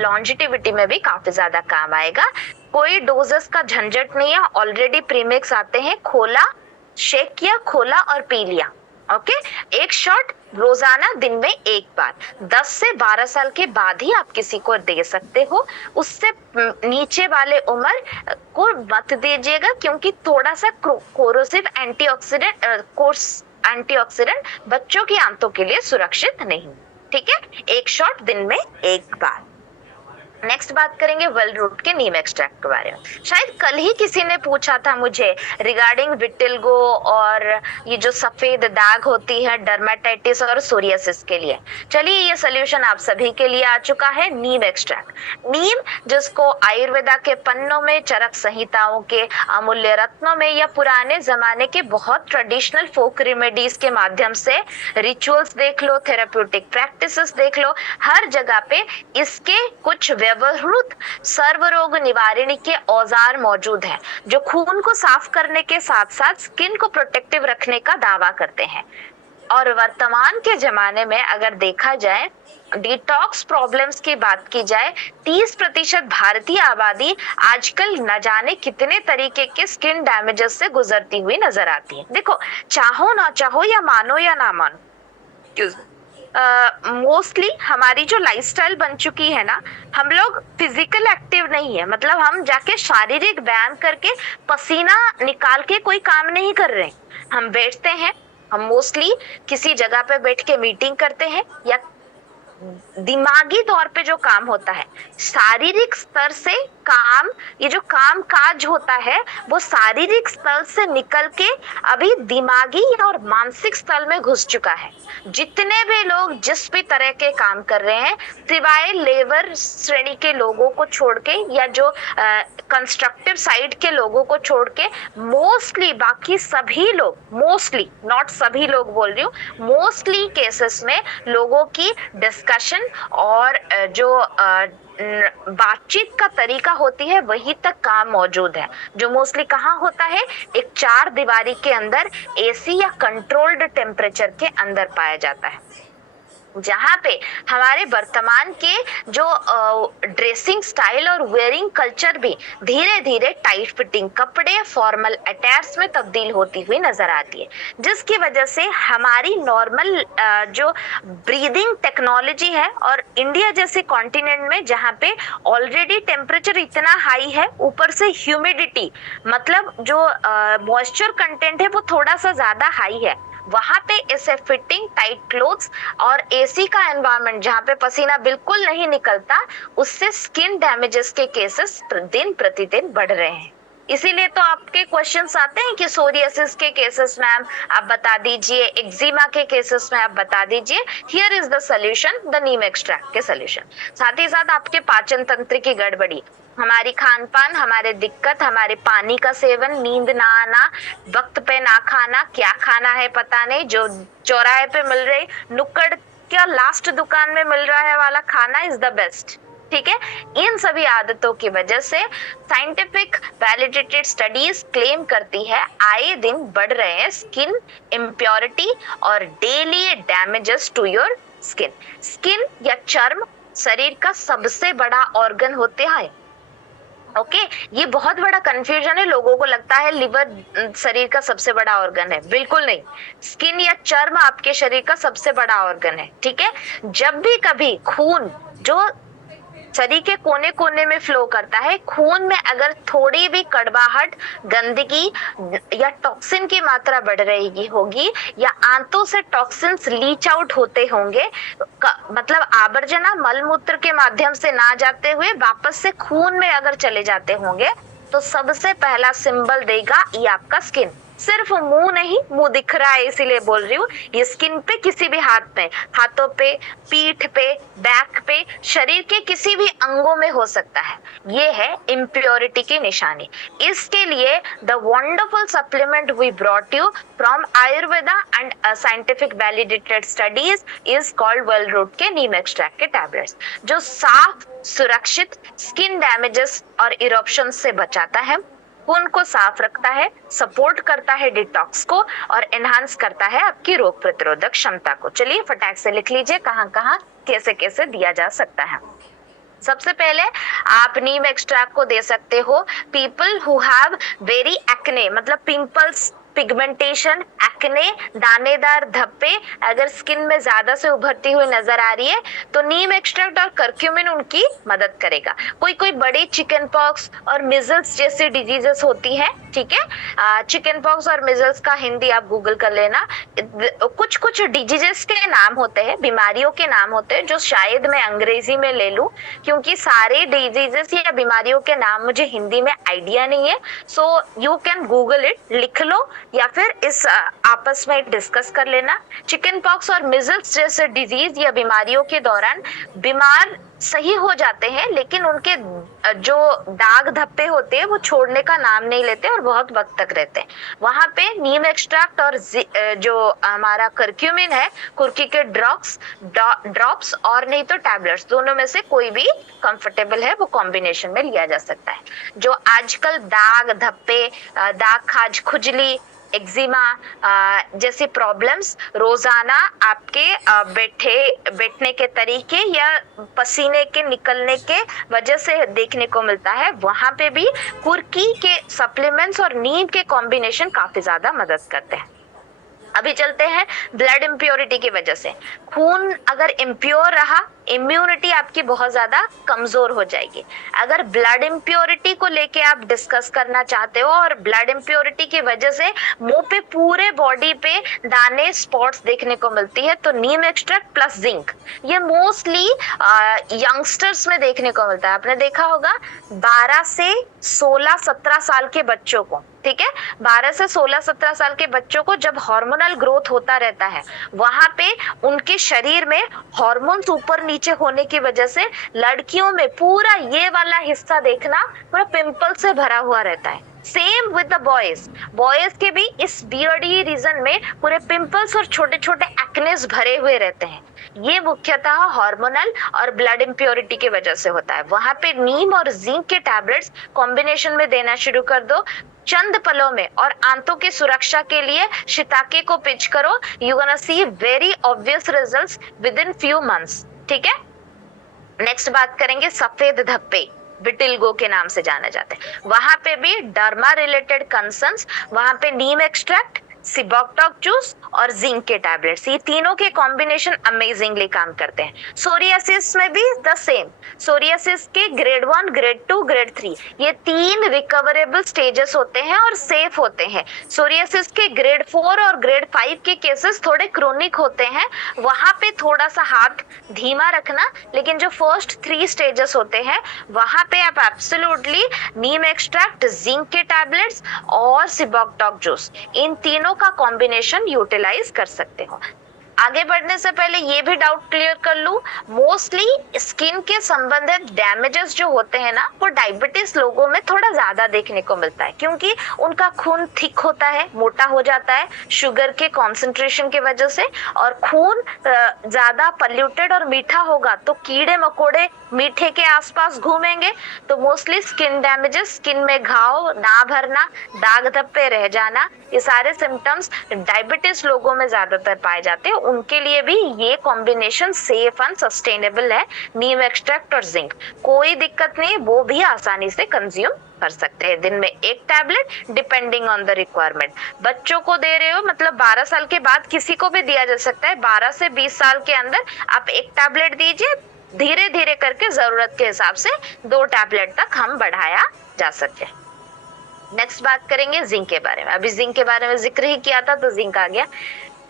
लॉन्जिटिविटी में भी काफी ज्यादा काम आएगा। कोई डोजेस का झंझट नहीं है, ऑलरेडी प्रीमिक्स आते हैं, खोला, शेक किया, खोला और पी लिया, ओके। एक शॉट रोजाना दिन में 1 बार, 10 से 12 साल के बाद ही आप किसी को दे सकते हो, उससे नीचे वाले उम्र को मत दीजिएगा, क्योंकि थोड़ा सा कोरोसिव एंटीऑक्सीडेंट बच्चों की आंतों के लिए सुरक्षित नहीं, ठीक है। 1 शॉट दिन में 1 बार। नेक्स्ट बात करेंगे वेल रूट के नीम एक्सट्रैक्ट के बारे में। शायद कल ही किसी ने पूछा था मुझे रिगार्डिंग विटिल्गो और ये जो सफेद दाग होती है डर्मेटाइटिस और सोरियासिस के लिए। चलिए, ये सोल्यूशन आप सभी के लिए आ चुका है, नीम एक्सट्रैक्ट। नीम, जिसको आयुर्वेदा के पन्नों में, चरक संहिताओं के अमूल्य रत्नों में या पुराने जमाने के बहुत ट्रेडिशनल फोक रेमेडीज के माध्यम से, रिचुअल्स देख लो, थेराप्यूटिक प्रैक्टिसेस देख लो, हर जगह पे इसके कुछ व्यवहृत सर्वरोग निवारणी के औजार मौजूद हैं, जो खून को साफ करने के साथ साथ स्किन को प्रोटेक्टिव रखने का दावा करते हैं। और वर्तमान के जमाने में अगर देखा जाए, डिटॉक्स प्रॉब्लम्स की बात की जाए, 30% भारतीय आबादी आजकल न जाने कितने तरीके के स्किन डैमेजेस से गुजरती हुई नजर आती है। देखो, चाहो ना चाहो या मानो या ना मानो, मोस्टली हमारी जो लाइफस्टाइल बन चुकी है ना, हम लोग फिजिकल एक्टिव नहीं है, मतलब हम जाके शारीरिक व्यायाम करके पसीना निकाल के कोई काम नहीं कर रहे। हम बैठते हैं, हम मोस्टली किसी जगह पे बैठ के मीटिंग करते हैं, या दिमागी तौर पे जो काम होता है, शारीरिक स्तर से काम, ये जो काम काज होता है वो शारीरिक स्तर से निकल के अभी दिमागी और मानसिक स्तर में घुस चुका है। जितने भी लोग जिस भी तरह के काम कर रहे हैं, सिवाय लेबर श्रेणी के लोगों को छोड़ के या जो कंस्ट्रक्टिव साइड के लोगों को छोड़ के, मोस्टली बाकी सभी लोग, मोस्टली, नॉट सभी लोग बोल रही हूँ, मोस्टली केसेस में लोगों की डिस्कशन और जो बातचीत का तरीका होती है वही तक काम मौजूद है, जो मोस्टली कहाँ होता है, एक 4 दीवारी के अंदर एसी या कंट्रोल्ड टेम्परेचर के अंदर पाया जाता है, जहाँ पे हमारे वर्तमान के जो ड्रेसिंग स्टाइल और वेयरिंग कल्चर भी धीरे धीरे टाइट फिटिंग कपड़े, फॉर्मल अटैयर्स में तब्दील होती हुई नजर आती है, जिसकी वजह से हमारी नॉर्मल जो ब्रीदिंग टेक्नोलॉजी है, और इंडिया जैसे कॉन्टिनेंट में जहाँ पे ऑलरेडी टेम्परेचर इतना हाई है, ऊपर से ह्यूमिडिटी, मतलब जो मॉइस्चर कंटेंट है वो थोड़ा सा ज्यादा हाई है, वहां पे इसे फिटिंग टाइट क्लोथ्स और एसी का एनवायरनमेंट जहाँ पे पसीना बिल्कुल नहीं निकलता, उससे स्किन डैमेजेस के केसेस दिन प्रतिदिन बढ़ रहे हैं। इसीलिए तो आपके क्वेश्चंस आते हैं कि सोरियासिस के केसेस मैम आप बता दीजिए, एक्जिमा के केसेस में आप बता दीजिए। Here is the solution, the Neem extract के सॉल्यूशन। साथ ही साथ आपके पाचन तंत्र की गड़बड़ी, हमारी खान पान, हमारे दिक्कत, हमारे पानी का सेवन, नींद ना आना, वक्त पे ना खाना, क्या खाना है पता नहीं, जो चौराहे पे मिल रही, नुक्कड़ क्या लास्ट दुकान में मिल रहा है वाला खाना इज द बेस्ट, ठीक है। इन सभी आदतों की वजह से साइंटिफिक वैलिडेटेड स्टडीज क्लेम करती है आए दिन बढ़ रहे हैं स्किन इम्प्योरिटी और daily damages to your skin. Skin या चर्म शरीर का सबसे बड़ा ऑर्गन होते हैं, ओके। ये बहुत बड़ा कंफ्यूजन है, लोगों को लगता है लिवर शरीर का सबसे बड़ा ऑर्गन है, बिल्कुल नहीं। स्किन या चर्म आपके शरीर का सबसे बड़ा ऑर्गन है, ठीक है। जब भी कभी खून जो शरीर के कोने कोने में फ्लो करता है। खून में अगर थोड़ी भी कड़वाहट, गंदगी या टॉक्सिन की मात्रा बढ़ रही होगी या आंतों से टॉक्सिन्स लीच आउट होते होंगे, मतलब आवर्जना मल मूत्र के माध्यम से ना जाते हुए वापस से खून में अगर चले जाते होंगे, तो सबसे पहला सिंबल देगा ये आपका स्किन। सिर्फ मुंह नहीं, मुंह दिख रहा है इसीलिए बोल रही हूँ, ये स्किन पे किसी भी हाथ पे, हाथों पे, पीठ पे, बैक पे, शरीर के किसी भी अंगों में हो सकता है। ये है इम्प्योरिटी की निशानी। इसके लिए the wonderful supplement we brought you from Ayurveda and scientific validated studies is called well root के नीम एक्सट्रैक्ट के टैबलेट्स, जो साफ, सुरक्षित, स्किन डैमेजेस और इरप्शन से बचाता है, खून को साफ रखता है, सपोर्ट करता है डिटॉक्स को और एनहांस करता है आपकी रोग प्रतिरोधक क्षमता को। चलिए फटाक से लिख लीजिए कहाँ कहाँ कैसे कैसे दिया जा सकता है। सबसे पहले आप नीम एक्सट्रैक्ट को दे सकते हो people who have very acne, मतलब पिंपल्स, पिगमेंटेशन, एक्ने, दानेदार धब्बे अगर स्किन में ज्यादा से उभरती हुई नजर आ रही है तो नीम एक्सट्रैक्ट और करक्यूमिन उनकी मदद करेगा। कोई कोई बड़ी चिकन पॉक्स और मिजल्स जैसी डिजीजेस होती है, ठीक है, चिकन पॉक्स और मिजल्स का हिंदी आप गूगल कर लेना। कुछ कुछ डिजीजेस के नाम होते हैं, बीमारियों के नाम होते हैं जो शायद मैं अंग्रेजी में ले लूं, क्योंकि सारे डिजीजेस या बीमारियों के नाम मुझे हिंदी में आइडिया नहीं है। So you can Google it, लिख लो या फिर इस आपस में डिस्कस कर लेना। चिकन पॉक्स और मिजल्स जैसे डिजीज या बीमारियों के दौरान बीमार सही हो जाते हैं, लेकिन उनके जो दाग धब्बे होते हैं वो छोड़ने का नाम नहीं लेते और बहुत वक्त तक रहते हैं। वहां पे नीम एक्सट्रैक्ट और जो हमारा करक्यूमिन है, कुर्की के ड्रॉप्स और नहीं तो टैबलेट्स, दोनों में से कोई भी कंफर्टेबल है वो कॉम्बिनेशन में लिया जा सकता है। जो आजकल दाग धब्बे, दाग खाज, खुजली, एक्जिमा जैसी प्रॉब्लम्स रोजाना आपके बैठने के तरीके या पसीने के निकलने के वजह से देखने को मिलता है, वहां पे भी कुर्की के सप्लीमेंट्स और नीम के कॉम्बिनेशन काफी ज्यादा मदद करते हैं। अभी चलते हैं ब्लड इम्प्योरिटी की वजह से। खून अगर इम्प्योर रहा, इम्यूनिटी आपकी बहुत ज्यादा कमजोर हो जाएगी। अगर ब्लड इम्प्योरिटी को लेके आप डिस्कस करना चाहते हो और ब्लड इम्प्योरिटी की वजह से मुंह पे, पूरे बॉडी पे दाने, स्पॉट्स देखने को मिलती है, तो नीम एक्सट्रैक्ट प्लस जिंक ये मोस्टली यंगस्टर्स में देखने को मिलता है। आपने देखा होगा 12 से 16-17 साल के बच्चों को, ठीक है, 12 से 16-17 साल के बच्चों को जब हार्मोनल ग्रोथ होता रहता है, वहां पे उनके शरीर में हार्मोन्स ऊपर नीचे होने की वजह से लड़कियों में पूरा ये वाला हिस्सा देखना पूरा पिंपल से भरा हुआ रहता है। सेम विद द बॉयज के भी इस बियर्डी रीजन में पूरे पिंपल्स और छोटे छोटे एक्नेस भरे हुए रहते हैं। ये मुख्यतः हार्मोनल और ब्लड इम्प्योरिटी की वजह से होता है। वहां पे नीम और जिंक के टैबलेट्स कॉम्बिनेशन में देना शुरू कर दो चंद पलों में, और आंतों की सुरक्षा के लिए शिताके को पिच करो। You gonna see very obvious results with in few months, ठीक है। नेक्स्ट बात करेंगे सफेद धब्बे, विटिल्गो के नाम से जाने जाते हैं। वहां पे भी डर्मा रिलेटेड कंसर्न्स, वहां पे नीम एक्सट्रैक्ट, सिबोक्टॉक जूस और जिंक के टैबलेट्स, ये तीनों के कॉम्बिनेशन अमेजिंगली काम करते हैं। सोरियासिस में भी द सेम, सोरियासिस के ग्रेड 1, ग्रेड 2, ग्रेड 3 ये 3 रिकवरेबल स्टेजेस होते हैं और सेफ होते हैं। सोरियासिस के ग्रेड 4 और ग्रेड 5 के केसेस थोड़े क्रोनिक होते हैं, वहां पे थोड़ा सा हाथ धीमा रखना, लेकिन जो फर्स्ट 3 स्टेजेस होते हैं वहां पे आप एब्सोल्युटली नीम एक्सट्रैक्ट, जिंक के टैबलेट्स और सिबोक्टॉक जूस, इन तीनों का कॉम्बिनेशन यूटिलाइज कर सकते हो। आगे बढ़ने से पहले ये भी डाउट क्लियर कर लूं, मोस्टली स्किन के संबंधित डैमेजेस जो होते हैं ना, वो डायबिटीज लोगों में थोड़ा ज्यादा देखने को मिलता है, क्योंकि उनका खून थिक होता है, मोटा हो जाता है शुगर के कॉन्सेंट्रेशन की वजह से, और खून ज्यादा पल्यूटेड और मीठा होगा तो कीड़े मकोड़े मीठे के आसपास घूमेंगे, तो मोस्टली स्किन डैमेजेस, स्किन में घाव, ना भरना, दाग धब्बे रह जाना, ये सारे सिम्टम्स डायबिटीज लोगों में ज्यादातर पाए जाते हैं। उनके लिए भी ये कॉम्बिनेशन सेफ एंड सस्टेनेबल है, नीम एक्सट्रैक्ट और जिंक, कोई दिक्कत नहीं, वो भी आसानी से कंज्यूम कर सकते हैं। दिन में एक tablet depending on the requirement. बच्चों को दे रहे हो मतलब 12 साल के बाद किसी को भी दिया जा सकता है, 12 से 20 साल के अंदर आप एक टैबलेट दीजिए, धीरे धीरे करके जरूरत के हिसाब से 2 टैबलेट तक हम बढ़ाया जा सके। नेक्स्ट बात करेंगे जिंक के बारे में। अभी जिंक के बारे में जिक्र ही किया था तो जिंक आ गया।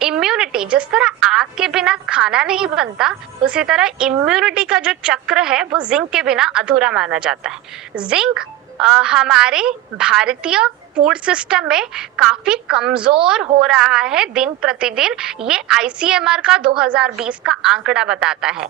इम्यूनिटी, जिस तरह आग के बिना खाना नहीं बनता, उसी तरह इम्यूनिटी का जो चक्र है वो जिंक के बिना अधूरा माना जाता है। जिंक हमारे भारतीय फूड सिस्टम में काफी कमजोर हो रहा है दिन प्रतिदिन, ये आईसीएमआर का 2020 का आंकड़ा बताता है।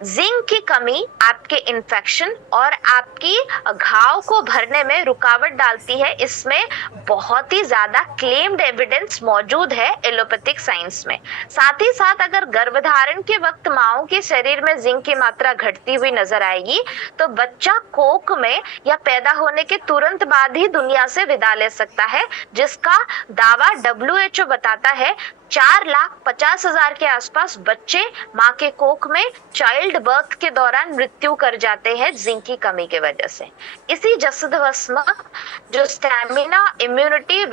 जिंक की कमी आपके इन्फेक्शन और आपकी घाव को भरने में रुकावट डालती है। इसमें बहुत ही ज्यादा क्लेम्ड एविडेंस मौजूद है एलोपैथिक साइंस में। साथ ही साथ अगर गर्भधारण के वक्त माओ के शरीर में जिंक की मात्रा घटती हुई नजर आएगी तो बच्चा कोख में या पैदा होने के तुरंत बाद ही दुनिया से विदा ले सकता है, जिसका दावा WHO बताता है। 4,50,000 के आसपास बच्चे माँ के कोख में चाइल्ड बर्थ के दौरान मृत्यु कर जाते हैं जिंक की कमी की वजह से। इसी जसदवस्म जो स्टैमिना, इम्यूनिटी,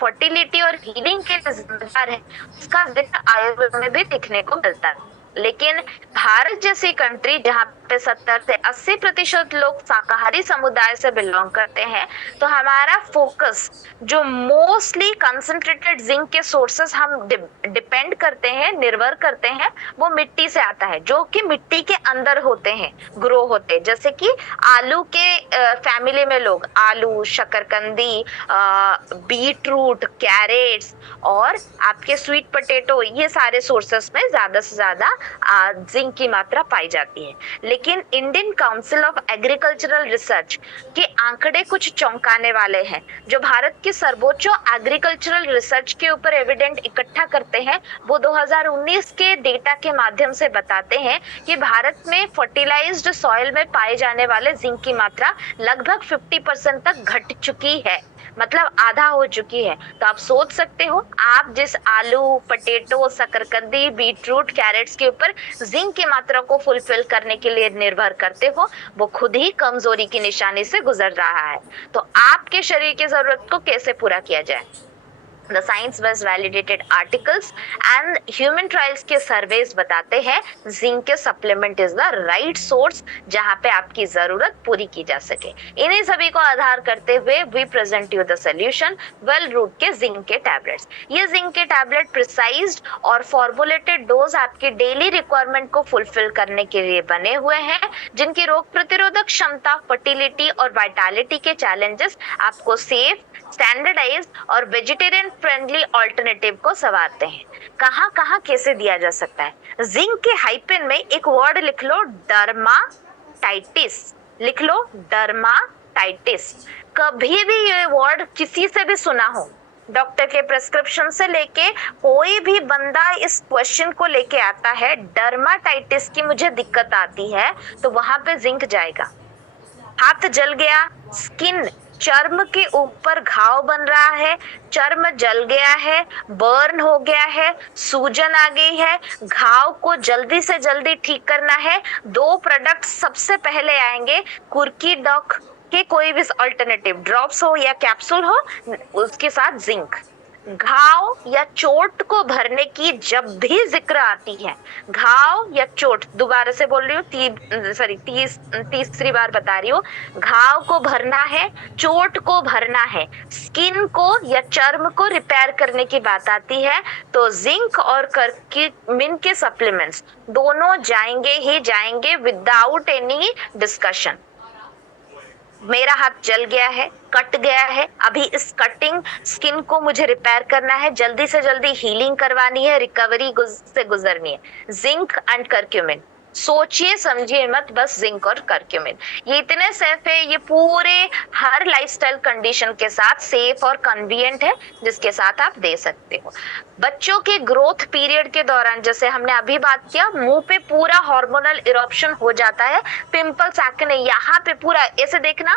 फर्टिलिटी और हीलिंग के जिम्मेदार है, उसका जिक्र आयुर्वेद में भी दिखने को मिलता है। लेकिन भारत जैसी कंट्री जहाँ पे 70 से 80% लोग शाकाहारी समुदाय से बिलोंग करते हैं, तो हमारा फोकस जो मोस्टली कंसंट्रेटेड जिंक के सोर्सेस हम डिपेंड करते हैं, निर्भर करते हैं, वो मिट्टी से आता है, जो कि मिट्टी के अंदर होते हैं, ग्रो होते हैं। जैसे कि आलू के फैमिली में लोग आलू, शकरकंदी, बीट रूट, कैरेट्स और आपके स्वीट पोटैटो, ये सारे सोर्सेस में ज्यादा से ज्यादा जिंक की मात्रा पाई जाती है। लेकिन Indian council of agricultural research के आंकड़े कुछ चौंकाने वाले हैं। जो भारत की सर्वोच्च एग्रीकल्चरल रिसर्च के ऊपर एविडेंट इकट्ठा करते हैं, वो 2019 के डेटा के माध्यम से बताते हैं कि भारत में फर्टिलाइज्ड सॉइल में पाए जाने वाले जिंक की मात्रा लगभग 50% तक घट चुकी है, मतलब आधा हो चुकी है। तो आप सोच सकते हो, आप जिस आलू, पोटैटो, शकरकंदी, बीटरूट, कैरेट्स के ऊपर जिंक की मात्रा को फुलफिल करने के लिए निर्भर करते हो, वो खुद ही कमजोरी की निशानी से गुजर रहा है। तो आपके शरीर की जरूरत को कैसे पूरा किया जाए? The science-based validated articles and human trials के सर्वेस बताते हैं जिंक के supplement is the right source जहां पे आपकी जरूरत पूरी की जा सके। इन्हीं सभी को आधार करते हुए we present you the solution well root के जिंक के टैबलेट्स। ये जिंक के टैबलेट प्रिसाइज्ड और फॉर्मुलेटेड डोज आपकी डेली रिक्वायरमेंट को फुलफिल करने के लिए बने हुए हैं, जिनकी रोग प्रतिरोधक क्षमता, फर्टिलिटी और वाइटालिटी के चैलेंजेस आपको सेफ, स्टैंडर्डाइज और वेजिटेरियन फ्रेंडली ऑल्टरनेटिव को संवारते हैं। कहाँ कहाँ कैसे दिया जा सकता है? जिंक के हाइपेन में एक वर्ड लिख लो, डर्माटाइटिस। लिख लो, डर्माटाइटिस। कभी भी ये वर्ड किसी से भी सुना हो, डॉक्टर के प्रेस्क्रिप्शन से लेके कोई भी बंदा इस क्वेश्चन को लेके आता है, डर्माटाइटिस की मुझे दिक्कत आती है, तो वहां पे जिंक जाएगा। हाथ जल गया, स्किन, चर्म के ऊपर घाव बन रहा है, चर्म जल गया है, बर्न हो गया है, सूजन आ गई है, घाव को जल्दी से जल्दी ठीक करना है, 2 प्रोडक्ट सबसे पहले आएंगे, कुर्की डॉक के कोई भी अल्टरनेटिव, ड्रॉप्स हो या कैप्सूल हो, उसके साथ जिंक। घाव या चोट को भरने की जब भी जिक्र आती है, घाव या चोट, दोबारा से बोल रही हूँ, तीसरी बार बता रही हूँ, घाव को भरना है, चोट को भरना है, स्किन को या चर्म को रिपेयर करने की बात आती है, तो जिंक और करक्यूमिन के सप्लीमेंट्स दोनों जाएंगे ही जाएंगे विदाउट एनी डिस्कशन। मेरा हाथ जल गया है, कट गया है, अभी इस कटिंग स्किन को मुझे रिपेयर करना है, जल्दी से जल्दी हीलिंग करवानी है, रिकवरी से गुजरनी है, जिंक एंड करक्यूमिन। सोचिए समझिए मत, बस जिंक और करक्यूमिन ये इतने सेफ है, ये पूरे हर लाइफस्टाइल कंडीशन के साथ सेफ और कन्वीनियंट है, जिसके साथ आप दे सकते हो। बच्चों के ग्रोथ पीरियड के दौरान, जैसे हमने अभी बात किया, मुंह पे पूरा हार्मोनल इरप्शन हो जाता है, पिंपल्स, एक्ने, यहाँ पे पूरा ऐसे देखना,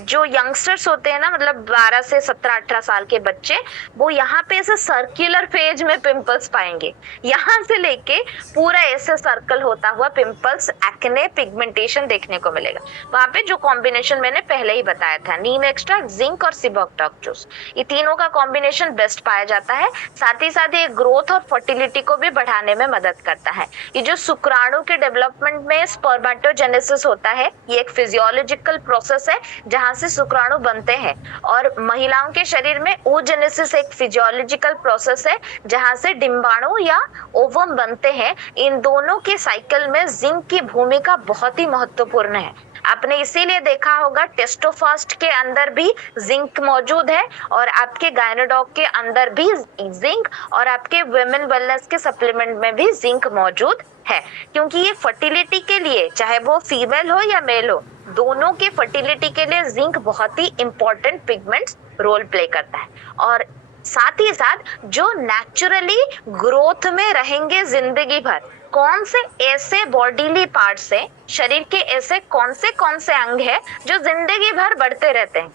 जो यंगस्टर्स होते हैं ना, मतलब 12 से 17-18 साल के बच्चे, वो यहाँ पे ऐसे सर्कुलर फेज में पिंपल्स पाएंगे, यहाँ से लेके पूरा ऐसे सर्कुलर सर्कल होता हुआ पिंपल्स, एक्ने, पिगमेंटेशन देखने को मिलेगा। वहां पे जो कॉम्बिनेशन मैंने पहले ही बताया था, नीम एक्सट्रैक्ट, जिंक और सिबोक्टॉक जूस, ये तीनों का कॉम्बिनेशन बेस्ट पाया जाता है। साथ ही साथ ये ग्रोथ और फर्टिलिटी को भी बढ़ाने में मदद करता है। ये जो शुक्राणु के डेवलपमेंट में स्पर्मेटोजेनेसिस होता है, ये एक फिजियोलॉजिकल प्रोसेस है जहां से शुक्राणु बनते हैं, और महिलाओं के शरीर में oogenesis एक फिजियोलॉजिकल प्रोसेस है जहां से डिंबाणु या ओवम बनते हैं। इन दोनों के साइकिल में जिंक की भूमिका बहुत ही महत्वपूर्ण है। आपने इसीलिए देखा होगा टेस्टोफास्ट के अंदर भी जिंक मौजूद है, और आपके गायनोडॉग के अंदर भी जिंक, और आपके वुमेन वेलनेस के सप्लीमेंट में भी जिंक मौजूद है, क्योंकि ये फर्टिलिटी के लिए, चाहे वो फीमेल हो या मेल हो, दोनों के फर्टिलिटी के लिए जिंक बहुत ही इंपॉर्टेंट पिगमेंट्स रोल प्ले करता है। और साथ ही साथ जो नेचुरली ग्रोथ में रहेंगे जिंदगी भर, कौन से ऐसे बॉडीली पार्ट्स हैं, शरीर के ऐसे कौन से अंग है जो जिंदगी भर बढ़ते रहते हैं?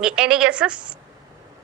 ये एनी गेसेस?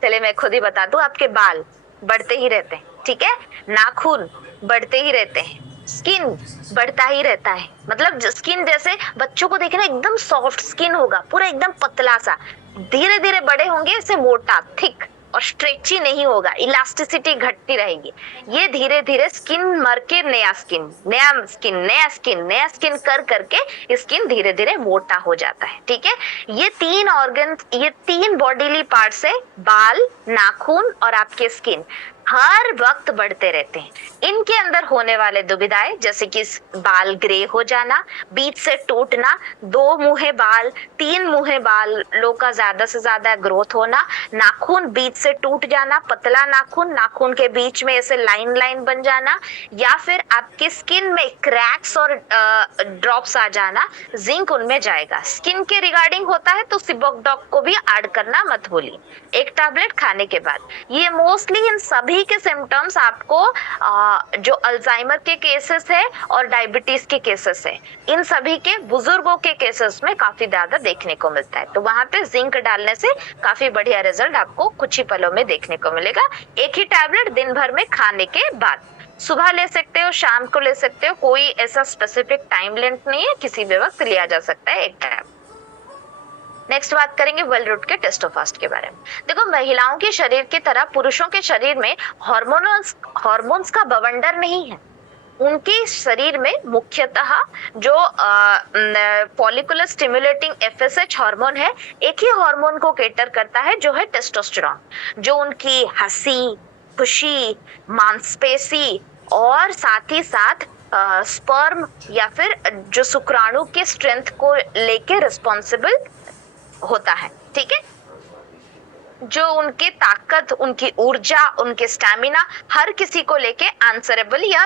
चले मैं खुद ही बता दूं, आपके बाल बढ़ते ही रहते हैं, ठीक है, नाखून बढ़ते ही रहते हैं, स्किन बढ़ता ही रहता है। मतलब स्किन जैसे बच्चों को देखना, एकदम सॉफ्ट स्किन होगा, पूरा एकदम पतला सा, धीरे धीरे बड़े होंगे इसे मोटा, थिक और स्ट्रेची नहीं होगा, इलास्टिसिटी घटती रहेगी। ये धीरे धीरे स्किन मर के नया स्किन, नया स्किन, नया स्किन, नया स्किन कर करके स्किन धीरे धीरे मोटा हो जाता है, ठीक है। ये तीन ऑर्गन, ये तीन बॉडीली पार्ट्स है, बाल, नाखून और आपके स्किन, हर वक्त बढ़ते रहते हैं। इनके अंदर होने वाले दुविधाएं, जैसे कि बाल ग्रे हो जाना, बीच से टूटना, 2 मुंहे बाल, 3 मुंहे बालों का ज्यादा से ज्यादा ग्रोथ होना, नाखून बीच से टूट जाना, पतला नाखून, नाखून के बीच में ऐसे लाइन लाइन बन जाना, या फिर आपके स्किन में क्रैक्स और ड्रॉप्स आ जाना, जिंक उनमें जाएगा। स्किन के रिगार्डिंग होता है तो सिबोक्टॉक को भी ऐड करना मत भूलिए, एक टैबलेट खाने के बाद। ये मोस्टली इन सभी के सिम्टम्स आपको जो अल्जाइमर के केसेस है और डायबिटीज के केसेस है, इन सभी के, बुजुर्गों के केसेस में काफी ज्यादा देखने को मिलता है। तो वहां पे जिंक डालने से काफी बढ़िया रिजल्ट आपको कुछ ही पलों में देखने को मिलेगा, एक ही टैबलेट दिन भर में खाने के बाद। सुबह ले सकते हो, शाम को ले सकते हो, कोई ऐसा स्पेसिफिक टाइम लेंथ नहीं है, किसी भी वक्त लिया जा सकता है एक टैबलेट। नेक्स्ट बात करेंगे वेलरूट के टेस्टोफास्ट के बारे में। देखो, महिलाओं के शरीर की तरह पुरुषों के शरीर में हार्मोन्स का बवंडर नहीं है। उनके शरीर में मुख्यतः जो फॉलिकुलर स्टिमुलेटिंग एफएसएच हार्मोन है, एक ही हार्मोन को केटर करता है, जो है टेस्टोस्टेरोन, जो उनकी हंसी, खुशी, मांसपेशी और साथ ही साथ स्पर्म या फिर जो शुक्राणु के स्ट्रेंथ को लेके रिस्पॉन्सिबल होता है, ठीक है। जो उनके ताकत, उनकी ऊर्जा, उनके स्टैमिना हर किसी को लेके आंसरेबल या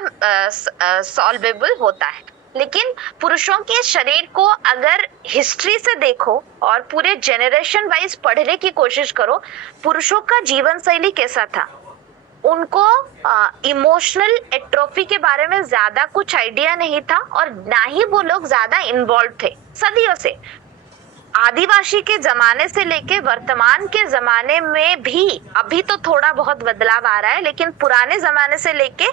सॉल्वेबल होता है। लेकिन पुरुषों के शरीर को अगर हिस्ट्री से देखो और पूरे जेनरेशन वाइज पढ़ने की कोशिश करो, पुरुषों का जीवन शैली कैसा था, उनको इमोशनल एट्रोफी के बारे में ज्यादा कुछ आइडिया नहीं था, और ना ही वो लोग ज्यादा इन्वॉल्व थे सदियों से। आदिवासी के जमाने से लेके वर्तमान के जमाने में भी, अभी तो थोड़ा बहुत बदलाव आ रहा है, लेकिन पुराने जमाने से लेके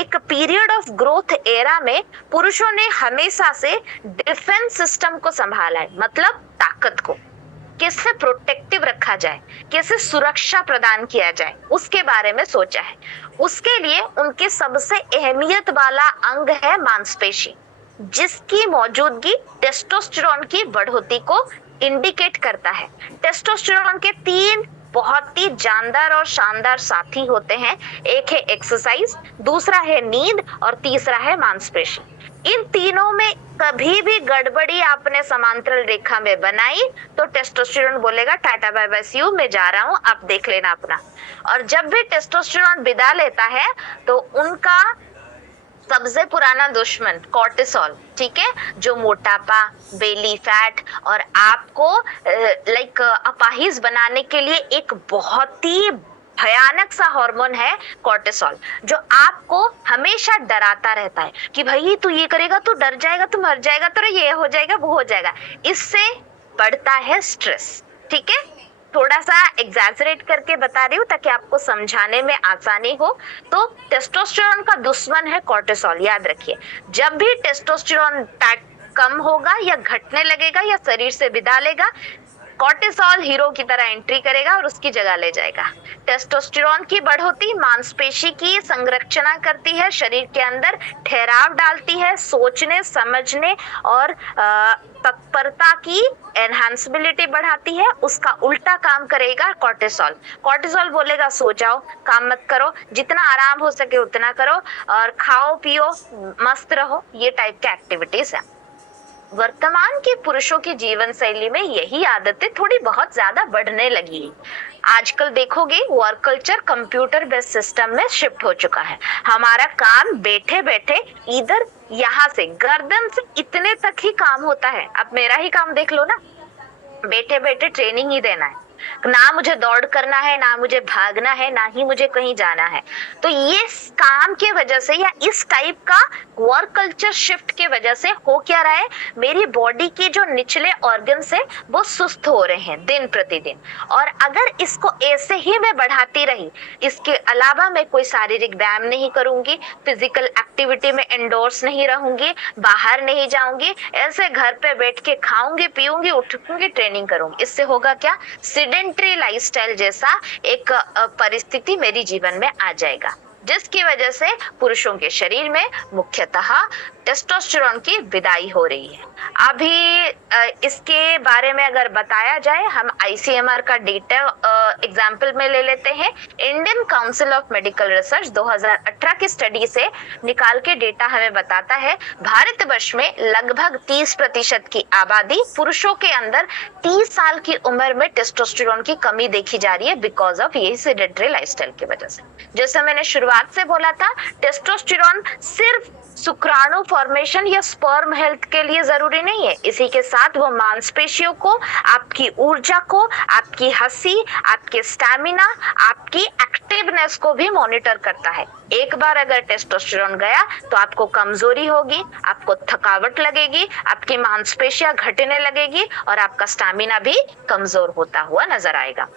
एक पीरियड ऑफ ग्रोथ एरा में पुरुषों ने हमेशा से डिफेंस सिस्टम को संभाला है, मतलब ताकत को कैसे प्रोटेक्टिव रखा जाए, कैसे सुरक्षा प्रदान किया जाए, उसके बारे में सोचा है। उसके लिए उनके सबसे अहमियत वाला अंग है मांसपेशी, जिसकी मौजूदगी टेस्टोस्टेरोन की बढ़ोतरी को इंडिकेट करता है। टेस्टोस्टेरोन के 3 बहुत ही जानदार और शानदार साथी होते हैं, एक है एक्सरसाइज, दूसरा है नींद और तीसरा है मांसपेशी। इन तीनों में कभी भी गड़बड़ी आपने समांतराल रेखा में बनाई तो टेस्टोस्टेरोन बोलेगा tata bye bye see you, मैं जा रहा हूं, आप देख लेना अपना। और जब भी टेस्टोस्टेरोन विदा लेता है तो उनका सबसे पुराना दुश्मन कॉर्टिसोल, ठीक है, जो मोटापा, बेली फैट और आपको अपाहिज बनाने के लिए एक बहुत ही भयानक सा हार्मोन है कॉर्टिसोल, जो आपको हमेशा डराता रहता है कि भाई तू ये करेगा तो डर जाएगा, तू मर जाएगा, तो ये हो जाएगा, वो हो जाएगा। इससे बढ़ता है स्ट्रेस, ठीक है। थोड़ा सा एग्जैजरेट करके बता रही हूँ ताकि आपको समझाने में आसानी हो। तो टेस्टोस्टेरोन का दुश्मन है कॉर्टिसोल, याद रखिए। जब भी टेस्टोस्टेरोन कम होगा या घटने लगेगा या शरीर से विदा लेगा, कॉर्टिसोल हीरो की तरह एंट्री करेगा और उसकी जगह ले जाएगा। टेस्टोस्टेरोन की बढ़ोतरी मांसपेशी की संरचना करती है, शरीर के अंदर ठहराव डालती है, सोचने समझने और तत्परता की एनहांसबिलिटी बढ़ाती है। उसका उल्टा काम करेगा कॉर्टिसोल। कॉर्टिसोल बोलेगा सो जाओ, काम मत करो, जितना आराम हो सके उतना करो और खाओ पियो मस्त रहो, ये टाइप के एक्टिविटीज है। वर्तमान के पुरुषों की जीवन शैली में यही आदतें थोड़ी बहुत ज्यादा बढ़ने लगी है। आजकल देखोगे work culture computer based system में शिफ्ट हो चुका है। हमारा काम बैठे बैठे इधर यहाँ से गर्दन से इतने तक ही काम होता है। अब मेरा ही काम देख लो ना, बैठे बैठे ट्रेनिंग ही देना है, ना मुझे दौड़ करना है, ना मुझे भागना है, ना ही मुझे कहीं जाना है। तो ये काम के वजह से या इस टाइप का वर्क कल्चर शिफ्ट के वजह से हो क्या रहा है, मेरी बॉडी के जो निचले ऑर्गन्स है वो सुस्त हो रहे हैं दिन प्रतिदिन। और अगर इसको ऐसे ही मैं बढ़ाती रही, इसके अलावा मैं कोई शारीरिक व्यायाम नहीं करूंगी, फिजिकल एक्टिविटी में इंडोर्स नहीं रहूंगी, बाहर नहीं जाऊंगी, ऐसे घर पे बैठ के खाऊंगी पीऊंगी उठूंगी ट्रेनिंग करूंगी, इससे होगा क्या, सेडेंटरी लाइफस्टाइल जैसा एक परिस्थिति मेरी जीवन में आ जाएगा, जिसकी वजह से पुरुषों के शरीर में मुख्यतः टेस्टोस्टेरोन की विदाई हो रही है। अभी इसके बारे में अगर बताया जाए, हम आईसीएमआर का डेटा एग्जाम्पल में ले लेते हैं। Indian council of medical research 2018 की स्टडी से निकाल के डेटा हमें बताता है, भारतवर्ष में लगभग 30% की आबादी पुरुषों के अंदर 30 साल की उम्र में टेस्टोस्टेरोन की कमी देखी जा रही है, बिकॉज ऑफ यही सेडेंटरी लाइफस्टाइल की वजह से। जैसे मैंने शुरुआत से बोला था, टेस्टोस्टेरोन सिर्फ शुक्राणु फॉर्मेशन या स्पर्म हेल्थ के लिए जरूरी नहीं है, इसी के साथ वो मांसपेशियों को, आपकी ऊर्जा को, आपकी हंसी, आपके स्टैमिना, आपकी एक्टिवनेस को भी मॉनिटर करता है। एक बार अगर टेस्टोस्टेरोन गया तो आपको कमजोरी होगी, आपको थकावट लगेगी, आपकी मांसपेशियां घटने लगेगी और आपका स्टैमिना भी कमजोर होता हुआ नजर आएगा।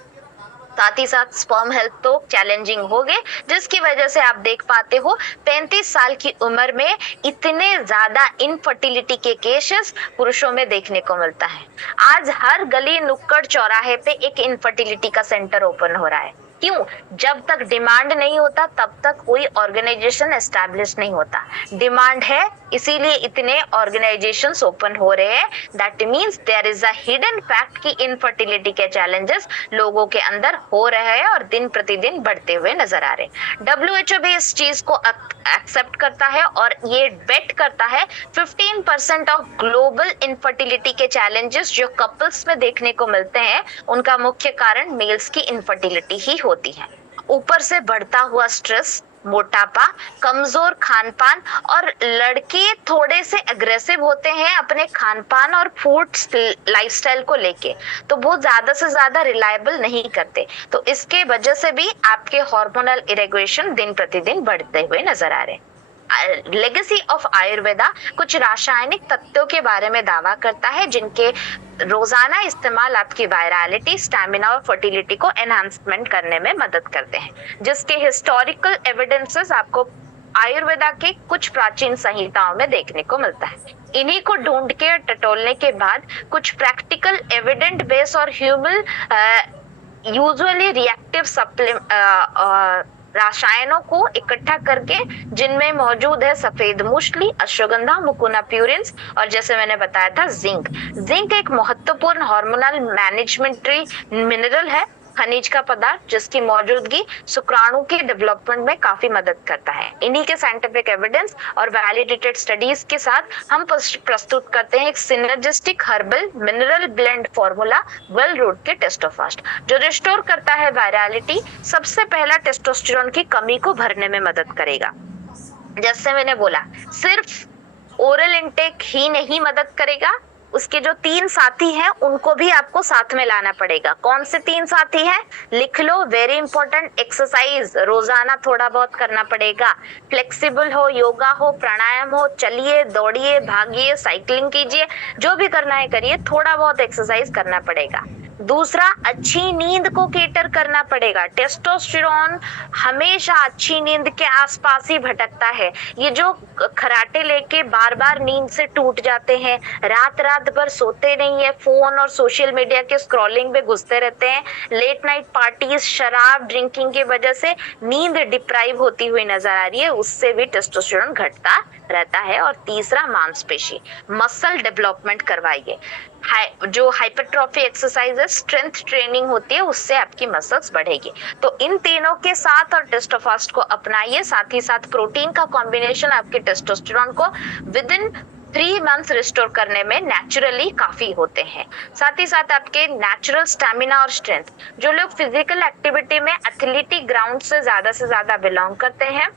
साथ ही साथ स्पर्म हेल्थ तो चैलेंजिंग हो गए, जिसकी वजह से आप देख पाते हो 35 साल की उम्र में इतने ज्यादा इनफर्टिलिटी के केसेस पुरुषों में देखने को मिलता है। आज हर गली नुक्कड़ चौराहे पे एक इनफर्टिलिटी का सेंटर ओपन हो रहा है। क्यों? जब तक डिमांड नहीं होता तब तक कोई ऑर्गेनाइजेशन एस्टैब्लिश नहीं होता। डिमांड है इसीलिए इतने ऑर्गेनाइजेशंस ओपन हो रहे हैं। That means there is a hidden fact कि इनफर्टिलिटी के चैलेंजेस लोगों के अंदर हो रहे हैं और दिन प्रतिदिन बढ़ते हुए नजर आ रहे हैं। WHO भी इस चीज को एक्सेप्ट करता है और ये बेट करता है 15% ऑफ ग्लोबल इनफर्टिलिटी के चैलेंजेस जो कपल्स में देखने को मिलते हैं, उनका मुख्य कारण मेल्स की इनफर्टिलिटी ही होती है। ऊपर से बढ़ता हुआ स्ट्रेस, मोटापा, कमजोर खानपान और लड़के थोड़े से अग्रेसिव होते हैं अपने खानपान और फूड लाइफस्टाइल को लेके, तो वो ज्यादा से ज्यादा रिलायबल नहीं करते। तो इसके वजह से भी आपके हार्मोनल इरेगुलेशन दिन प्रतिदिन बढ़ते हुए नजर आ रहे हैं। लेगेसी ऑफ आयुर्वेदा कुछ रासायनिक तत्वों के बारे में दावा करता है जिनके रोजाना इस्तेमाल आपकी वायरलिटी, स्टैमिना और फर्टिलिटी को एनहांसमेंट करने में मदद करते हैं, जिसके हिस्टोरिकल एविडेंसेस आपको आयुर्वेदा के कुछ प्राचीन संहिताओं में देखने को मिलता है। इन्हीं को ढूंढ के टटोलने के बाद कुछ प्रैक्टिकल एविडेंट बेस और ह्यूमन यूजुअली रिएक्टिव रसायनों को इकट्ठा करके, जिनमें मौजूद है सफेद मूसली, अश्वगंधा, मुकुना प्यूरिन्स और जैसे मैंने बताया था जिंक एक महत्वपूर्ण हार्मोनल मैनेजमेंटरी मिनरल है, खनिज का पदार्थ जिसकी मौजूदगी शुक्राणु के डेवलपमेंट में काफी मदद करता है। इन्हीं के साइंटिफिक एविडेंस और वैलिडेटेड स्टडीज के साथ हम प्रस्तुत करते हैं एक synergistic herbal mineral blend formula well root के टेस्टोफास्ट, जो रिस्टोर करता है वायरलिटी। सबसे पहला टेस्टोस्टेरोन की कमी को भरने में मदद करेगा। जैसे मैंने बोला, सिर्फ ओरल इंटेक ही नहीं मदद करेगा, उसके जो 3 साथी हैं उनको भी आपको साथ में लाना पड़ेगा। कौन से 3 साथी हैं? लिख लो, वेरी इंपॉर्टेंट। एक्सरसाइज रोजाना थोड़ा बहुत करना पड़ेगा, फ्लेक्सिबल हो, योगा हो, प्राणायाम हो, चलिए, दौड़िए, भागिए, साइकिलिंग कीजिए, जो भी करना है करिए, थोड़ा बहुत एक्सरसाइज करना पड़ेगा। दूसरा, अच्छी नींद को केटर करना पड़ेगा। टेस्टोस्टेरोन हमेशा अच्छी नींद के आसपास ही भटकता है। ये जो खराटे लेके बार बार नींद से टूट जाते हैं, रात रात भर सोते नहीं है, फोन और सोशल मीडिया के स्क्रॉलिंग में घुसते रहते हैं, लेट नाइट पार्टीज, शराब ड्रिंकिंग की वजह से नींद डिप्राइव होती हुई नजर आ रही है, उससे भी टेस्टोस्टेरोन घटता रहता है। और तीसरा, मांसपेशी, मसल डेवलपमेंट करवाइए। जो हाइपरट्रॉफी एक्सरसाइज है, स्ट्रेंथ ट्रेनिंग होती है, उससे आपकी मसल्स बढ़ेगी। तो इन तीनों के साथ और टेस्टोफास्ट को अपनाइए। साथ ही साथ प्रोटीन का कॉम्बिनेशन आपके टेस्टोस्टेरोन को विद इन 3 मंथ्स रिस्टोर करने में नेचुरली काफी होते हैं। साथ ही साथ आपके नेचुरल स्टैमिना और स्ट्रेंथ, जो लोग फिजिकल एक्टिविटी में एथलेटिक ग्राउंड से ज्यादा बिलोंग करते हैं,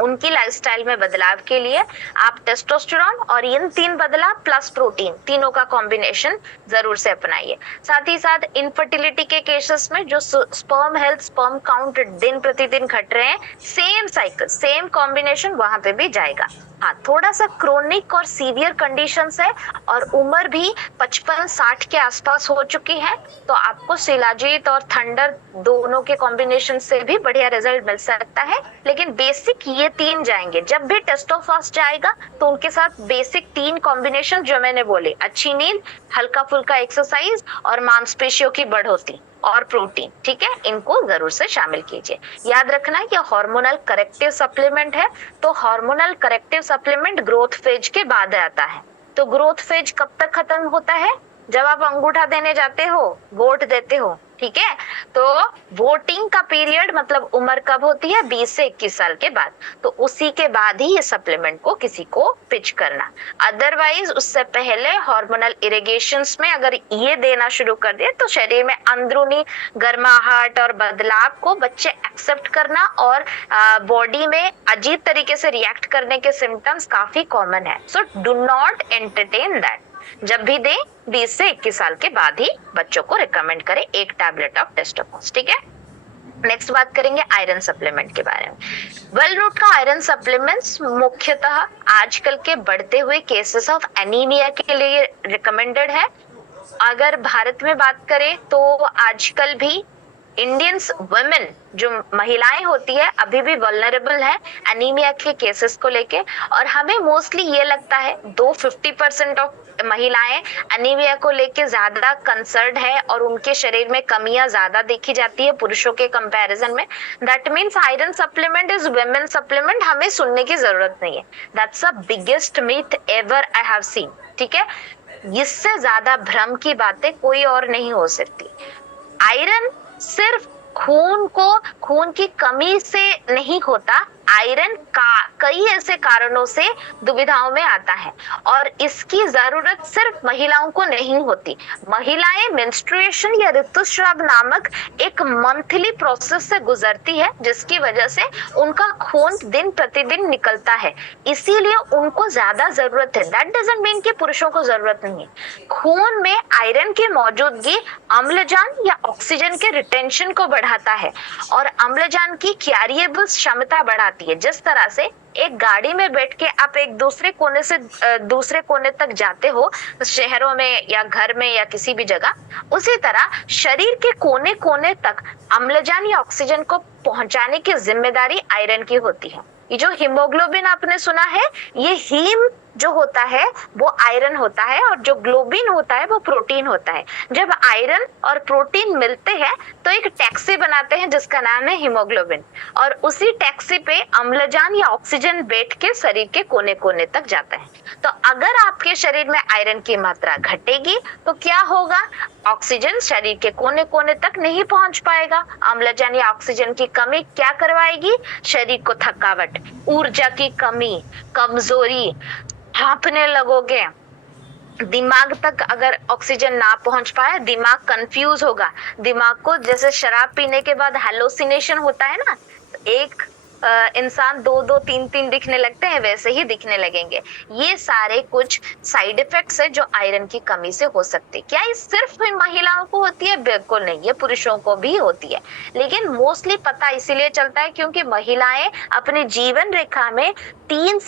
उनकी लाइफस्टाइल में बदलाव के लिए आप टेस्टोस्टेरोन और इन 3 बदलाव प्लस प्रोटीन, तीनों का कॉम्बिनेशन जरूर से अपनाइए। साथ ही साथ इनफर्टिलिटी के केसेस में जो स्पर्म हेल्थ, स्पर्म काउंट दिन प्रतिदिन घट रहे हैं, सेम साइकिल, सेम कॉम्बिनेशन वहां पे भी जाएगा। हाँ, थोड़ा सा क्रोनिक और सीवियर कंडीशंस है और उम्र भी 55-60 के आसपास हो चुकी है, तो आपको शिलाजीत और थंडर दोनों के कॉम्बिनेशन से भी बढ़िया रिजल्ट मिल सकता है। लेकिन बेसिक ये 3 जाएंगे। जब भी टेस्टोफास्ट जाएगा तो उनके साथ बेसिक 3 कॉम्बिनेशन जो मैंने बोले, अच्छी नींद, हल्का फुल्का एक्सरसाइज और मांसपेशियों की बढ़ोतरी और प्रोटीन, ठीक है, इनको जरूर से शामिल कीजिए। याद रखना ये हार्मोनल करेक्टिव सप्लीमेंट है, तो hormonal corrective supplement growth phase के बाद आता है। तो ग्रोथ फेज कब तक खत्म होता है? जब आप अंगूठा देने जाते हो, वोट देते हो, ठीक है। तो वोटिंग का पीरियड मतलब उम्र कब होती है? 20 से 21 साल के बाद। तो उसी के बाद ही ये सप्लीमेंट को किसी को पिच करना। अदरवाइज उससे पहले हार्मोनल इरिगेशंस में अगर ये देना शुरू कर दिए तो शरीर में अंदरूनी गर्माहट और बदलाव को बच्चे एक्सेप्ट करना और बॉडी में अजीब तरीके से रिएक्ट करने के सिम्टम्स काफी कॉमन है। So do not entertain that. जब भी दें 20 से 21 साल के बाद ही बच्चों को रिकमेंड करें 1 टैबलेट ऑफ टेस्टोफास्ट, ठीक है। नेक्स्ट बात करेंगे आयरन सप्लीमेंट के बारे में। वेल नोट का आयरन सप्लीमेंट्स मुख्यतः आजकल के बढ़ते हुए केसेस ऑफ एनीमिया के लिए रिकमेंडेड है। अगर भारत में बात करें तो आजकल भी इंडियंस वुमेन, जो महिलाएं होती है, अभी भी वल्नरेबल है एनीमिया के केसेस को लेके। और हमें मोस्टली ये लगता है 50% ऑफ महिलाएं एनीमिया को लेके ज्यादा कंसर्न है और उनके शरीर में कमियां ज्यादा देखी जाती है पुरुषों के कंपैरिजन में। That means iron supplement is women supplement, हमें सुनने की जरूरत नहीं है। That's the biggest myth ever I have seen, ठीक है। इससे ज्यादा भ्रम की बातें कोई और नहीं हो सकती। आयरन सिर्फ खून की कमी से नहीं होता, आयरन का कई ऐसे कारणों से दुविधाओं में आता है और इसकी जरूरत सिर्फ महिलाओं को नहीं होती। महिलाएं मेंस्ट्रुएशन या ऋतुस्राव नामक एक मंथली प्रोसेस से गुजरती है, जिसकी वजह से उनका खून दिन प्रतिदिन निकलता है, इसीलिए उनको ज्यादा जरूरत है। दैट डजंट मीन कि पुरुषों को जरूरत नहीं है। खून में आयरन की मौजूदगी अम्लजान या ऑक्सीजन के रिटेंशन को बढ़ाता है और अम्लजान की कैरिएबल क्षमता बढ़ाती है। जिस तरह से एक गाड़ी में बैठ के आप एक दूसरे कोने से दूसरे कोने तक जाते हो, शहरों में या घर में या किसी भी जगह, उसी तरह शरीर के कोने कोने तक अम्लजान या ऑक्सीजन को पहुंचाने की जिम्मेदारी आयरन की होती है। ये जो हीमोग्लोबिन आपने सुना है, ये हीम जो होता है वो आयरन होता है और जो ग्लोबिन होता है वो प्रोटीन होता है। जब आयरन और प्रोटीन मिलते हैं तो एक टैक्सी बनाते हैं जिसका नाम है हीमोग्लोबिन, और उसी टैक्सी पे अम्लजान या ऑक्सीजन बैठ के शरीर के कोने कोने तक जाता है। तो अगर आपके शरीर में आयरन की मात्रा घटेगी तो क्या होगा? ऑक्सीजन शरीर के कोने कोने तक नहीं पहुंच पाएगा। अम्लजान या ऑक्सीजन की कमी क्या करवाएगी? शरीर को थकावट, ऊर्जा की कमी, कमजोरी, हाँफने लगोगे। दिमाग तक अगर ऑक्सीजन ना पहुंच पाए, दिमाग कंफ्यूज होगा। दिमाग को जैसे शराब पीने के बाद हैलोसिनेशन होता है ना, एक इंसान 2-2, 3-3 दिखने लगते हैं, वैसे ही दिखने लगेंगे। ये सारे कुछ साइड इफेक्ट्स है जो आयरन की कमी से हो सकते। क्या ये सिर्फ महिलाओं को होती है? बिल्कुल नहीं, ये पुरुषों को भी होती है, लेकिन मोस्टली पता इसीलिए चलता है क्योंकि महिलाएं अपने जीवन रेखा में 3